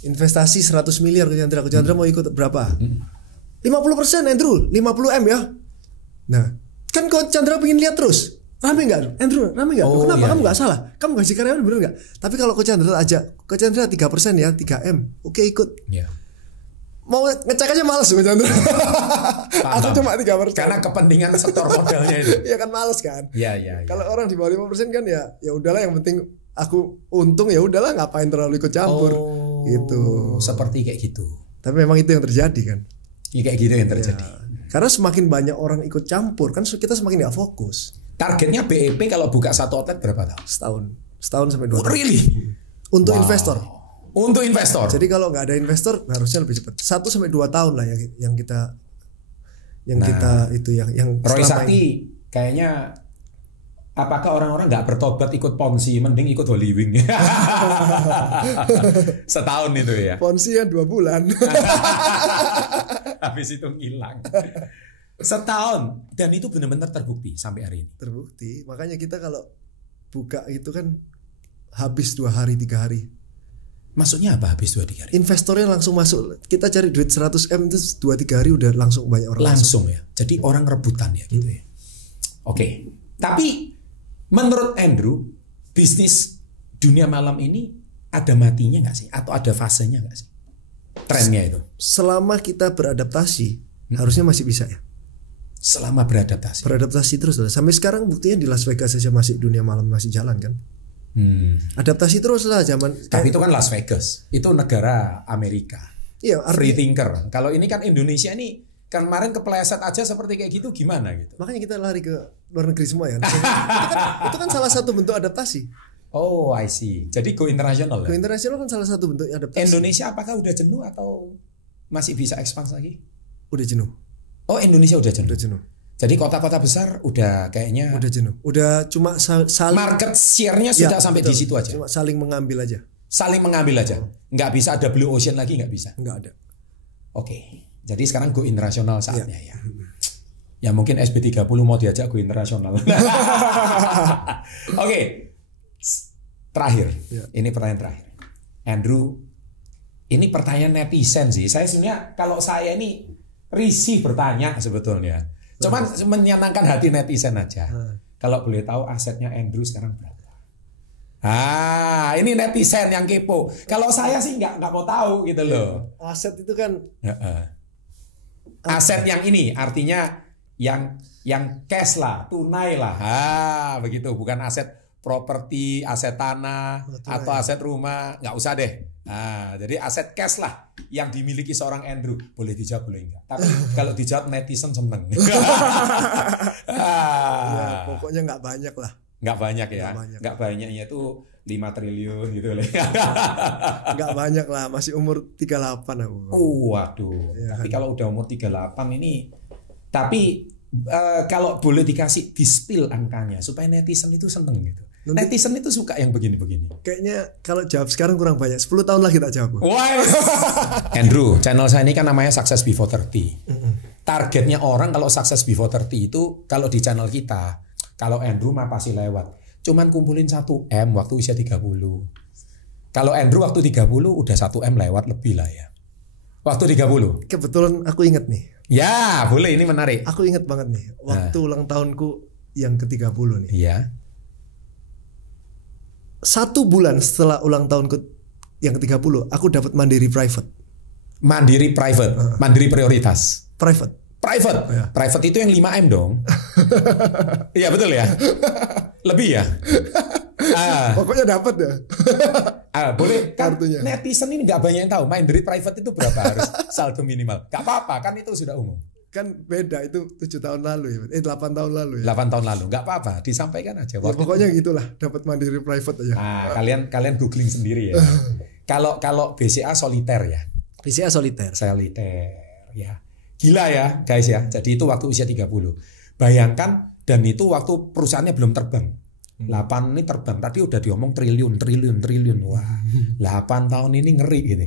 Investasi 100 miliar Ko Chandra mau ikut berapa? 50% Andrew, 50 M ya. Nah, kan Ko Chandra pengen lihat terus. Rame nggak, Andrew? Rame nggak? Kenapa kamu nggak salah? Kamu gaji karyawan bener nggak? Tapi kalau Coach Chandra aja, Coach Chandra 3% ya, 3M, oke ikut. Iya. Mau ngecek aja males Coach Chandra. Aku cuma 3%. Karena kepentingan sektor modalnya itu. Iya kan males kan. Iya. Kalau orang di bawah 5% kan ya udahlah, yang penting aku untung, ya udahlah, ngapain terlalu ikut campur. Gitu. Seperti kayak gitu. Tapi memang itu yang terjadi kan. Iya, kayak gitu yang terjadi. Ya. Karena semakin banyak orang ikut campur kan kita semakin nggak fokus. Targetnya BEP kalau buka satu outlet berapa tahun? Setahun sampai 2 tahun. Really? Untuk investor. Untuk investor. Jadi kalau nggak ada investor harusnya lebih cepat. 1 sampai 2 tahun lah yang kita itu yang Roy Sakti kayaknya, apakah orang-orang nggak bertobat ikut Ponzi, mending ikut Holy Wing. Setahun itu ya. Ponzi ya 2 bulan. Habis itu hilang. Setahun, dan itu benar-benar terbukti sampai hari ini. Terbukti, makanya kita kalau buka itu kan habis 2 hari 3 hari. Maksudnya apa habis 2-3 hari? Investornya langsung masuk. Kita cari duit 100M itu 2-3 hari udah langsung banyak orang langsung ya. Jadi orang rebutan ya gitu ya. Oke. Tapi menurut Andrew, bisnis dunia malam ini ada matinya nggak sih? Atau ada fasenya nggak sih? Trennya itu. Selama kita beradaptasi, harusnya masih bisa ya. Selama beradaptasi. Beradaptasi terus lah. Sampai sekarang buktinya di Las Vegas saja masih dunia malam masih jalan kan. Adaptasi terus lah zaman. Tapi itu kan Las Vegas. Itu negara Amerika. Iya, free thinker. Kalau ini kan Indonesia ini kan kemarin kepleset aja seperti kayak gitu, gimana gitu. Makanya kita lari ke luar negeri semua ya. itu kan salah satu bentuk adaptasi. Oh, I see. Jadi go internasional. Go internasional kan salah satu bentuk adaptasi. Indonesia apakah udah jenuh atau masih bisa expand lagi? Udah jenuh. Oh, Indonesia udah jenuh. Udah jenuh. Jadi kota-kota besar udah kayaknya udah jenuh. Udah cuma saling market share-nya sudah sampai betul, di situ aja. Cuma saling mengambil aja. Saling mengambil aja. Nggak bisa ada blue ocean lagi, nggak bisa. Nggak ada. Oke. Jadi sekarang go internasional saatnya ya. Ya mungkin SB30 mau diajak go internasional. Oke. Terakhir. Ini pertanyaan terakhir. Andrew, ini pertanyaan netizen sih. Saya sebenarnya kalau saya ini risih bertanya sebetulnya. Cuman menyenangkan hati netizen aja. Kalau boleh tahu asetnya Andrew sekarang berapa? Ini netizen yang kepo. Kalau saya sih nggak mau tahu gitu loh. Aset itu kan aset yang ini artinya yang cash lah, tunai lah. Begitu, bukan aset properti, aset tanah atau aset rumah, nggak usah deh. Jadi aset cash lah yang dimiliki seorang Andrew. Boleh dijawab, boleh enggak. Tapi kalau dijawab netizen seneng. Ya, pokoknya nggak banyak lah. Nggak banyak ya. Nggak banyaknya itu 5 triliun gitu loh. Nggak banyak lah, masih umur 38 aku. Waduh. Ya, tapi kalau udah umur 38 ini, tapi kalau boleh dikasih di-spill angkanya supaya netizen itu seneng gitu. Netizen itu suka yang begini-begini. Kayaknya kalau jawab sekarang kurang banyak. 10 tahun lagi tak jawab. Wah. Andrew, channel saya ini kan namanya Success Before 30. Targetnya orang kalau Success Before 30 itu kalau di channel kita, kalau Andrew mah pasti lewat. Cuman kumpulin 1M waktu usia 30. Kalau Andrew waktu 30 udah 1M lewat lebih lah ya. Waktu 30. Kebetulan aku ingat nih. Ya, boleh, ini menarik. Aku ingat banget nih. Waktu ulang tahunku yang ke-30 nih. Iya. 1 bulan setelah ulang tahunku yang ke-30, aku dapat mandiri private. Mandiri private, mandiri prioritas. Private. Ya. Private itu yang 5M dong. Iya betul ya. Lebih ya. Pokoknya dapat ya. Boleh kan kartunya. Netizen ini nggak banyak yang tahu mandiri private itu berapa harus saldo minimal. Gak apa-apa kan itu sudah umum. Kan beda itu 7 tahun lalu ya. 8 tahun lalu ya. 8 tahun lalu. Gak apa-apa, disampaikan aja. Ya, pokoknya gitulah, dapat mandiri private aja. Kalian googling sendiri ya. Kalau BCA soliter ya. BCA soliter ya. Gila ya, guys ya. Jadi itu waktu usia 30. Bayangkan, dan itu waktu perusahaannya belum terbang. 8 ini terbang, tadi udah diomong triliun. Wah, 8 tahun ini ngeri gitu.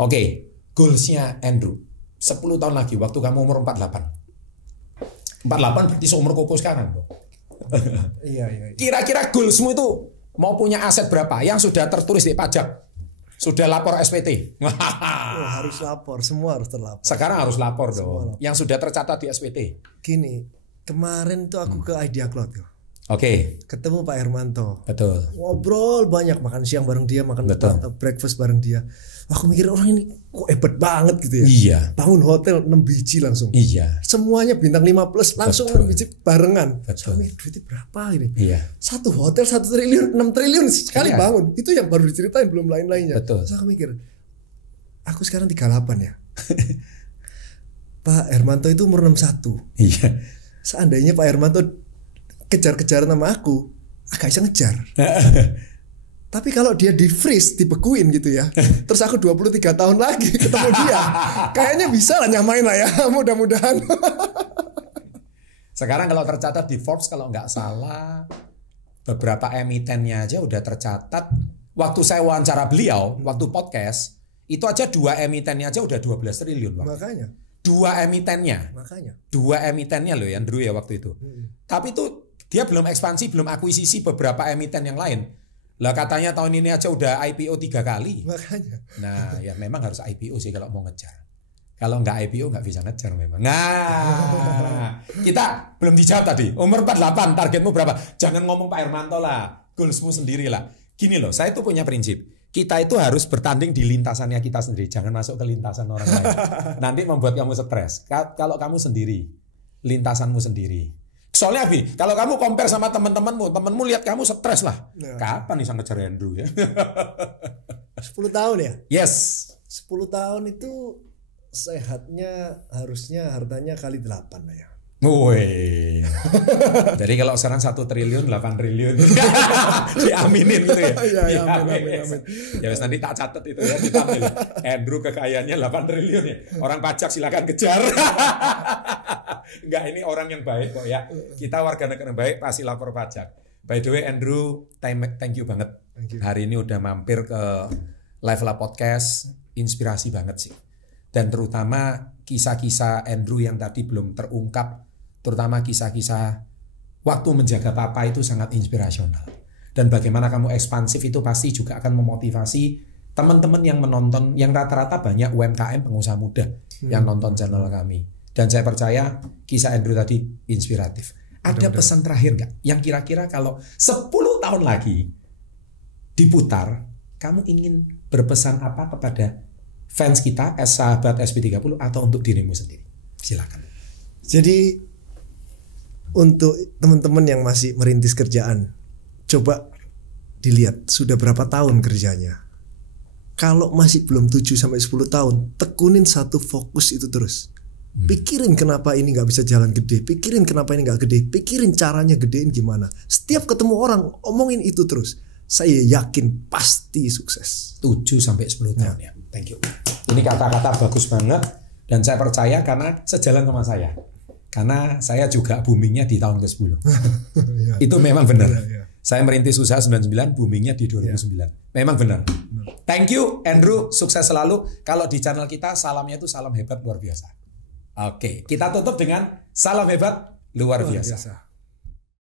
Oke, goalsnya Andrew 10 tahun lagi waktu kamu umur 48 berarti seumur Koko sekarang dong. Iya. Kira-kira goalsmu itu mau punya aset berapa yang sudah tertulis di pajak? Sudah lapor SPT? Harus lapor, semua harus terlapor. Sekarang harus lapor dong. Yang sudah tercatat di SPT. Gini, kemarin tuh aku ke Idea Cloud. Oke. Ketemu Pak Hermanto. Betul. Ngobrol banyak, makan siang bareng dia, makan breakfast bareng dia. Aku mikir orang ini kok hebat banget gitu ya. Iya. Bangun hotel 6 biji langsung. Iya. Semuanya bintang 5 plus langsung 6 biji barengan. Betul. Aku mikir duitnya berapa ini? Iya. Satu hotel 1 triliun, 6 triliun sekali bangun. Itu yang baru diceritain, belum lain-lainnya. Betul. Terus aku mikir, aku sekarang 38 ya. Pak Hermanto itu umur 61. Iya. Seandainya Pak Hermanto kejar-kejaran sama aku, agak bisa ngejar. Tapi kalau dia di freeze, dibekuin gitu ya, terus aku 23 tahun lagi ketemu dia, kayaknya bisa lah nyamain lah ya, mudah-mudahan. Sekarang kalau tercatat di Forbes, kalau nggak salah, beberapa emitennya aja udah tercatat. Waktu saya wawancara beliau, waktu podcast, itu aja 2 emitennya aja udah 12 triliun. Makanya. 2 emitennya. Makanya. 2 emitennya loh ya, Andrew ya waktu itu. Tapi itu dia belum ekspansi, belum akuisisi beberapa emiten yang lain. Lah katanya tahun ini aja udah IPO 3 kali. Makanya. Nah ya memang harus IPO sih kalau mau ngejar. Kalau nggak IPO nggak bisa ngejar memang. Nah kita belum dijawab tadi. Umur 48 targetmu berapa? Jangan ngomong Pak Hermanto lah. Goalsmu sendiri lah. Gini loh, saya tuh punya prinsip. Kita itu harus bertanding di lintasannya kita sendiri. Jangan masuk ke lintasan orang lain. Nanti membuat kamu stres. Kalau kamu sendiri, lintasanmu sendiri. Soalnya Abi, kalau kamu compare sama temanmu lihat kamu stres lah. Ya. Kapan bisa ngejar Andrew ya? 10 tahun ya? Yes. 10 tahun itu sehatnya harusnya hartanya kali 8 lah ya. Woi. Jadi kalau sekarang 1 triliun 8 triliun diaminin gitu ya. Ya, amin. Ya wes nanti tak catat itu ya, ditampil. Andrew kekayaannya 8 triliun ya. Orang pajak silakan kejar. Enggak, ini orang yang baik kok ya. Kita warga negara yang baik pasti lapor pajak. By the way Andrew, thank you banget. Hari ini udah mampir ke Level Up Podcast, inspirasi banget sih. Dan terutama kisah-kisah Andrew yang tadi belum terungkap, terutama kisah-kisah waktu menjaga papa itu sangat inspirasional. Dan bagaimana kamu ekspansif itu pasti juga akan memotivasi teman-teman yang menonton, yang rata-rata banyak UMKM pengusaha muda yang nonton channel kami. Dan saya percaya kisah Andrew tadi inspiratif. Ada pesan terakhir nggak? Yang kira-kira kalau 10 tahun lagi diputar, kamu ingin berpesan apa kepada fans kita, sahabat SP30 atau untuk dirimu sendiri? Silakan. Jadi untuk teman-teman yang masih merintis kerjaan, coba dilihat sudah berapa tahun kerjanya. Kalau masih belum 7 sampai 10 tahun, tekunin satu fokus itu terus. Pikirin kenapa ini nggak bisa jalan gede, pikirin kenapa ini nggak gede, pikirin caranya gedein gimana. Setiap ketemu orang omongin itu terus. Saya yakin pasti sukses. 7 sampai 10 tahun ya. Thank you. Ini kata-kata bagus banget dan saya percaya karena sejalan sama saya. Karena saya juga boomingnya di tahun ke-10. Itu memang benar. Saya merintis usaha 99, boomingnya di 2009. Memang benar. Thank you Andrew, sukses selalu. Kalau di channel kita salamnya itu salam hebat luar biasa. Oke, kita tutup dengan salam hebat luar biasa.